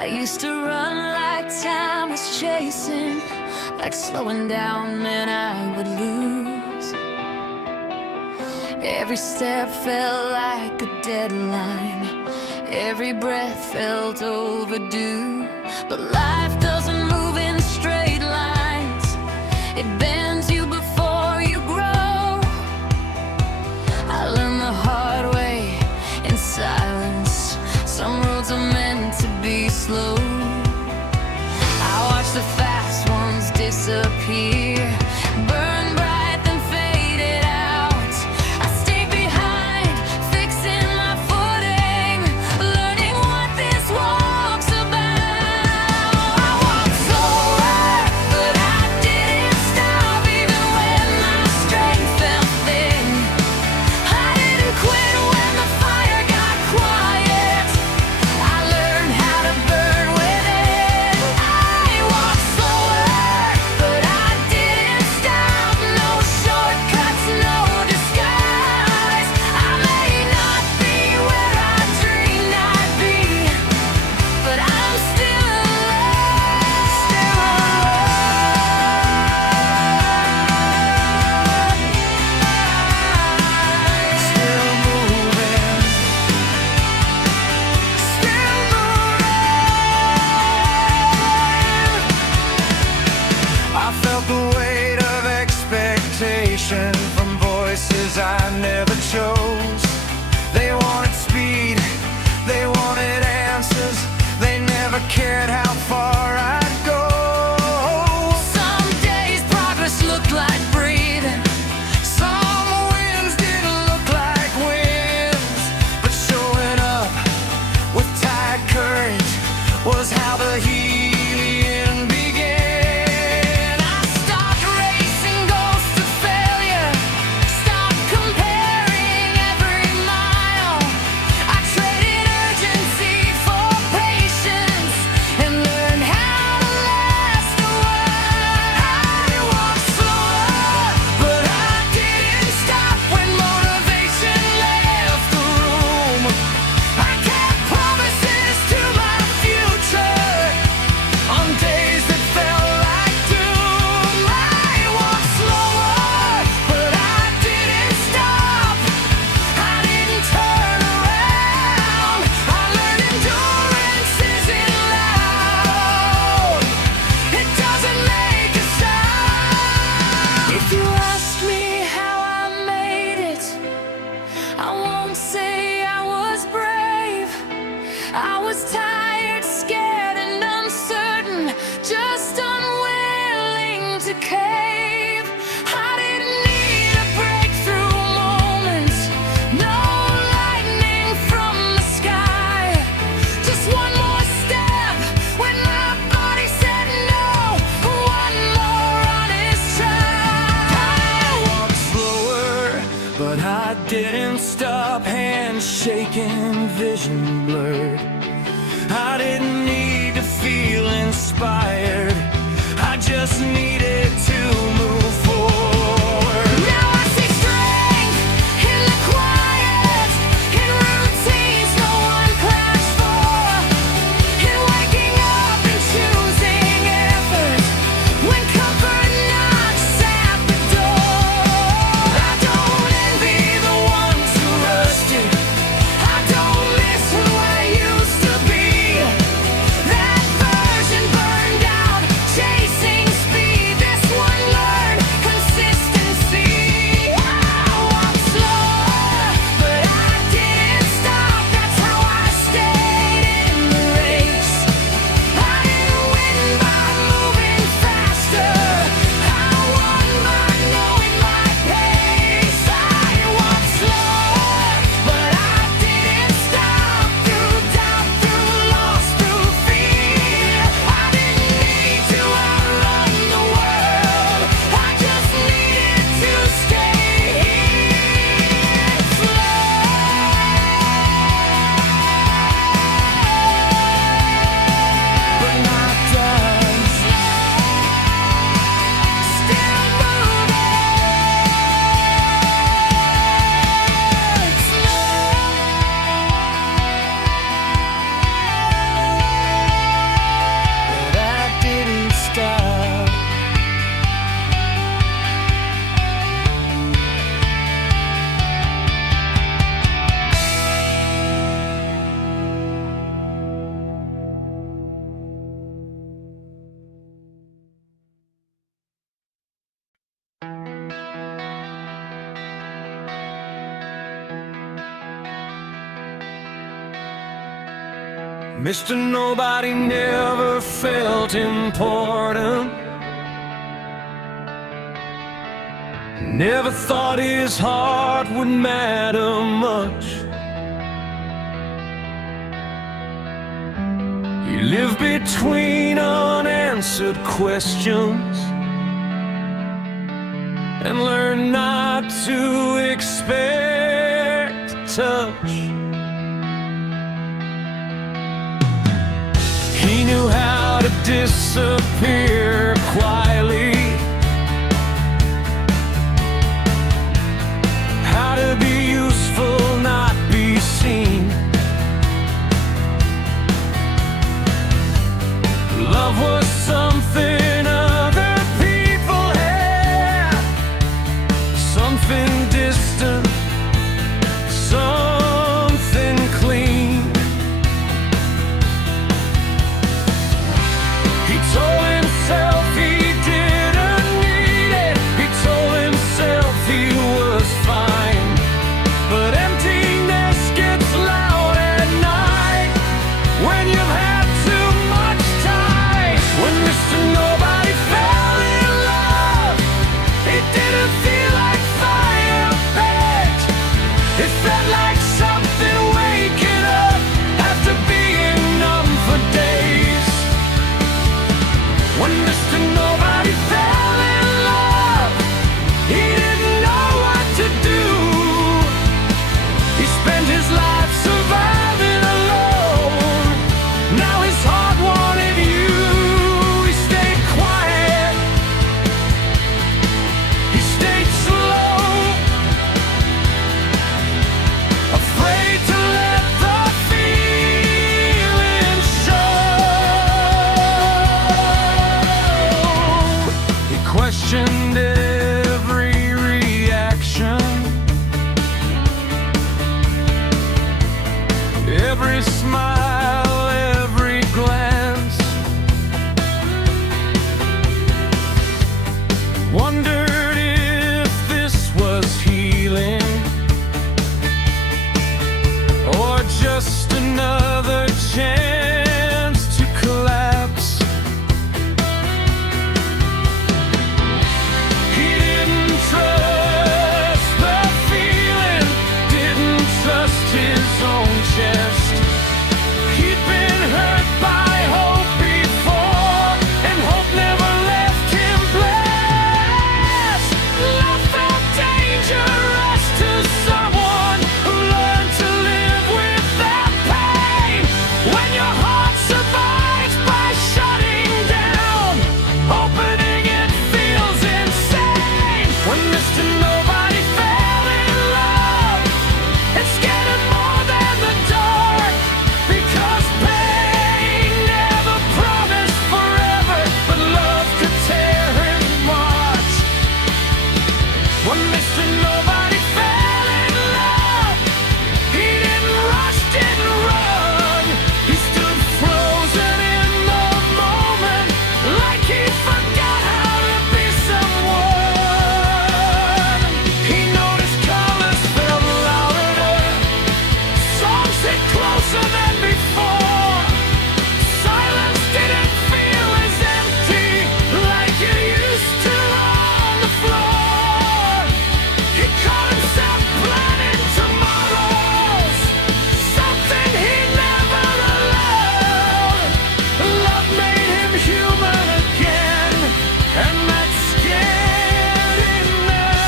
I used to run like time was chasing, like slowing down meant I would lose. Every step felt like a deadline, every breath felt overdue. But life doesn't move in straight lines, it bends you before you grow. I learned the hard way in silence, some roads are meant to be slow. I watch the fast ones disappear, burn bright then faded out. I stay behind, fixing my footing, learning what this walk's about. I walked slower, but I didn't stop, even when my strength felt thin. I didn't quit when the fire got quiet, I learned how to burn within. I walked slower, but I didn't stop, no shortcuts, no disguise. I may not be where I dreamed I'd be, but I'm still alive, still moving, still moving. I felt the weight of expectation from voices I never chose. They wanted speed, they wanted answers, they never cared how far I'd go. Some days progress looked like breathing, some wins didn't look like wins, but showing up with tight courage was how the healing began. I stopped racing ghosts of failure, stopped comparing every mile. I traded urgency for patience and learned how to last a while. I walked slower, but I didn't stop when motivation left the room. I kept promises to my future on days that felt like doom. I walked slower, but I didn't stop, I didn't turn around. I learned endurance isn't loud, it doesn't make a sound. If you ask me how I made it, I won't say I was brave. I was tired, scared, and uncertain, just unwilling to cave. I didn't need a breakthrough moment, no lightning from the sky, just one more step when my body said no, one more honest try. I walked slower, but I didn't stop, hands shaking, vision blurred. I didn't need to feel inspired, I just needed to move forward. Now I see strength in the quiet, in routines no one claps for, in waking up and choosing effort when comfort knocks at the door. I don't envy the ones who rushed it, I don't miss who Mr. Nobody never felt important. Never thought his heart would matter much. He lived between unanswered questions and learned not to expect touch. He knew how to disappear quietly, how to be useful, not be seen. Love was something other people had, something distant, something clean. He told himself he didn't need it. He told himself he was fine. But emptiness gets loud at night when you've had too much time. When Mr. Nobody fell in love, it didn't feel like fire back. It felt like something waking up after being numb for days. When Mr. Nobody fell in love, he didn't know what to do. He spent his life surviving alone. Now his heart wanted you. He stayed quiet. He stayed slow, afraid to let the feeling show. He questioned every reaction, every smile, every glance. Wondered if this was healing or just another chance to collapse. He didn't trust the feeling, didn't trust his own chest. He'd been hurt by hope before, and hope never left him blessed. Love felt dangerous to someone who learned to live with that pain. When your heart survives by shutting down, opening it feels insane. When Mr. Nobody fell in love, it's getting more than the dark, because pain never promised forever, but love could tear him apart. When Mr. Nobody fell in love, he didn't rush, didn't run. He stood frozen in the moment, like he forgot how to be someone. He noticed colors felt louder, songs hit closer than before. Silence didn't feel as empty like it used to on the floor. He caught himself planning tomorrows, something he never allowed. Love made him human again, and that scared him now.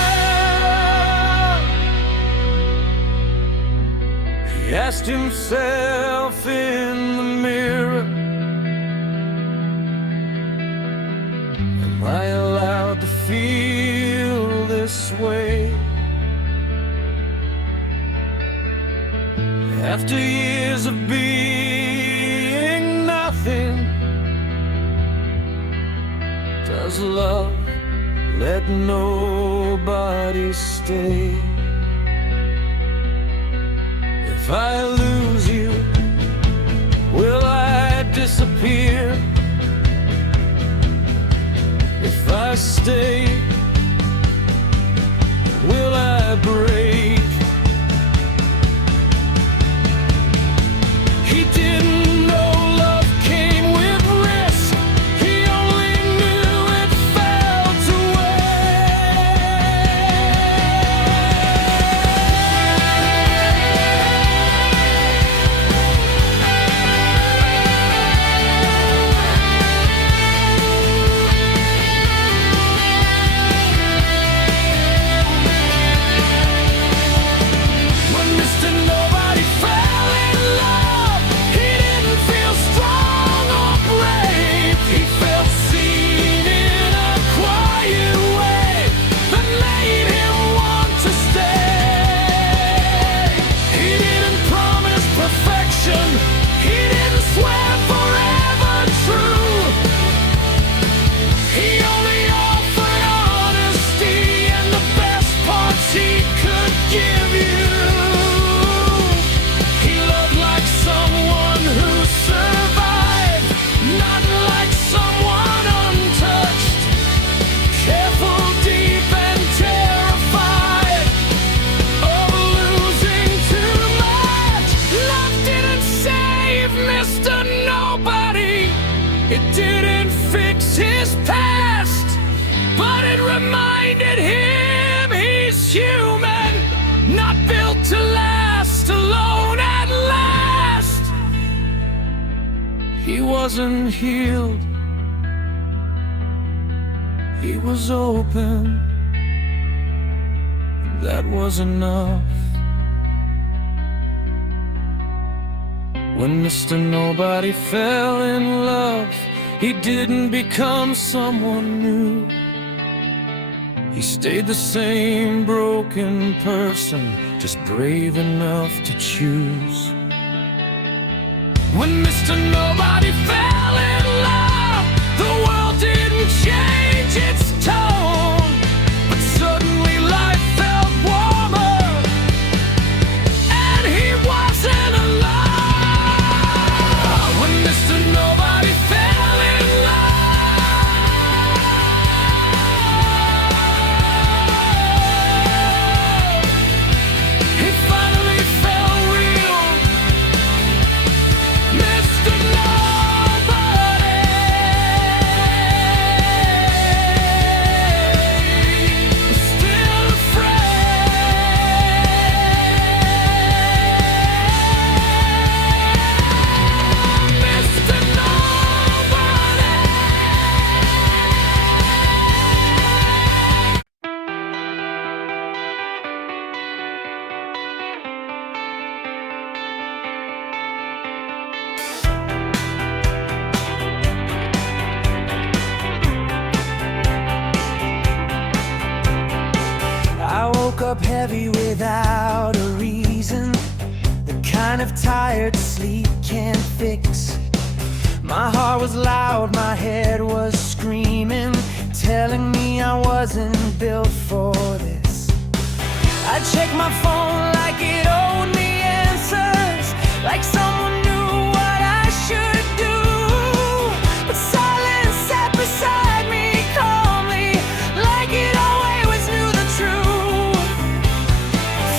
He asked himself in the mirror, am I allowed to feel this way? After years of being nothing, does love let nobody stay? If I lose you, will I disappear? If I stay, will I break? He didn't know reminded him he's human, not built to last alone at last. He wasn't healed, he was open. That was enough. When Mr. Nobody fell in love, he didn't become someone new. He stayed the same broken person, just brave enough to choose. When Mr. Nobody fell in love, the world didn't change its tone, but suddenly life felt warmer, and he wasn't alone. When Mr. Nobody fell in love, he finally felt real. Mr. Nobody, still afraid. Mr. Nobody. I woke up heavy without a reason, the kind of tired sleep can't fix. My heart was loud, my head was screaming, telling me I wasn't built for this. I checked my phone like it owed me answers, like someone knew what I should do. But silence sat beside me calmly, like it always knew the truth.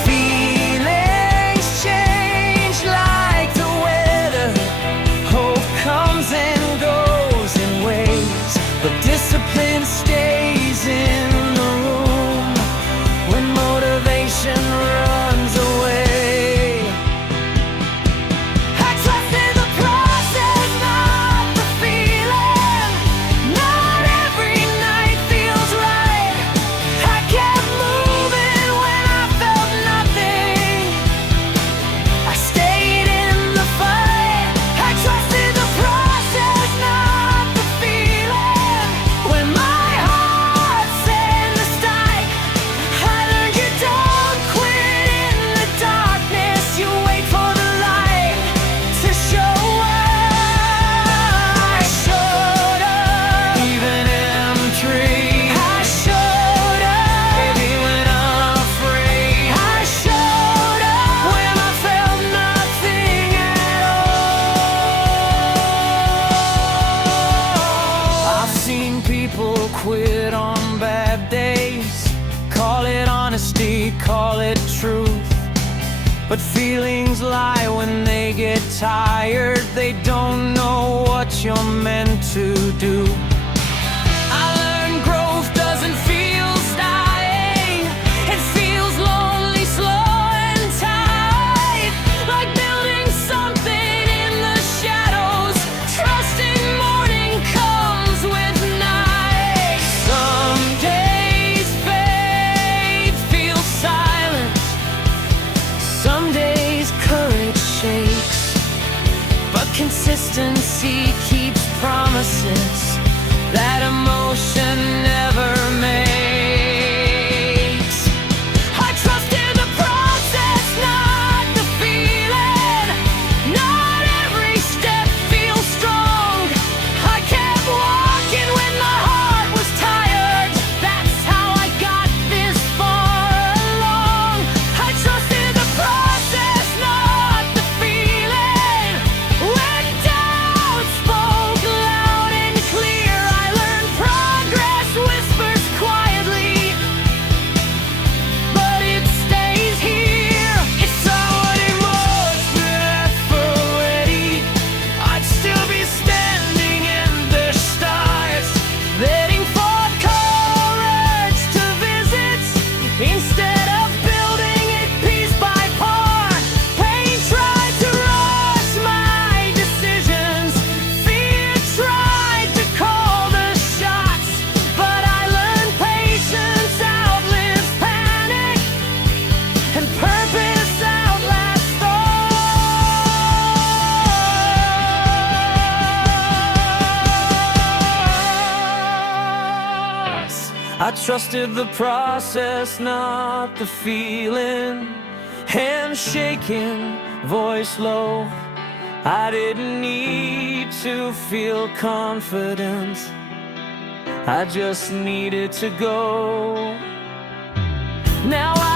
Feelings change like the weather, hope comes and goes in waves, but discipline stays in the room when motivation runs away. I trusted the process, not the feeling. Not every night feels right. I kept moving when I felt nothing. I stayed in the fight. I trusted the process, not the feeling. When my heart said to strike, I learned you don't quit in the darkness. You wait for the light to show up. I showed up, even empty. I showed up, baby, when I'm afraid. I showed up when I felt nothing at all. I've seen people quit on bad days, call it honesty, call it truth. But feelings lie when they get tired, they don't know what you're meant to do. I learned growth doesn't feel dying, it feels lonely, slow and tight, like building something in the shadows, trusting morning comes with night. Some days faith feels silent, some days courage shakes, but consistency keeps promises. I trusted the process, not the feeling. Hand shaking, voice low. I didn't need to feel confident, I just needed to go. Now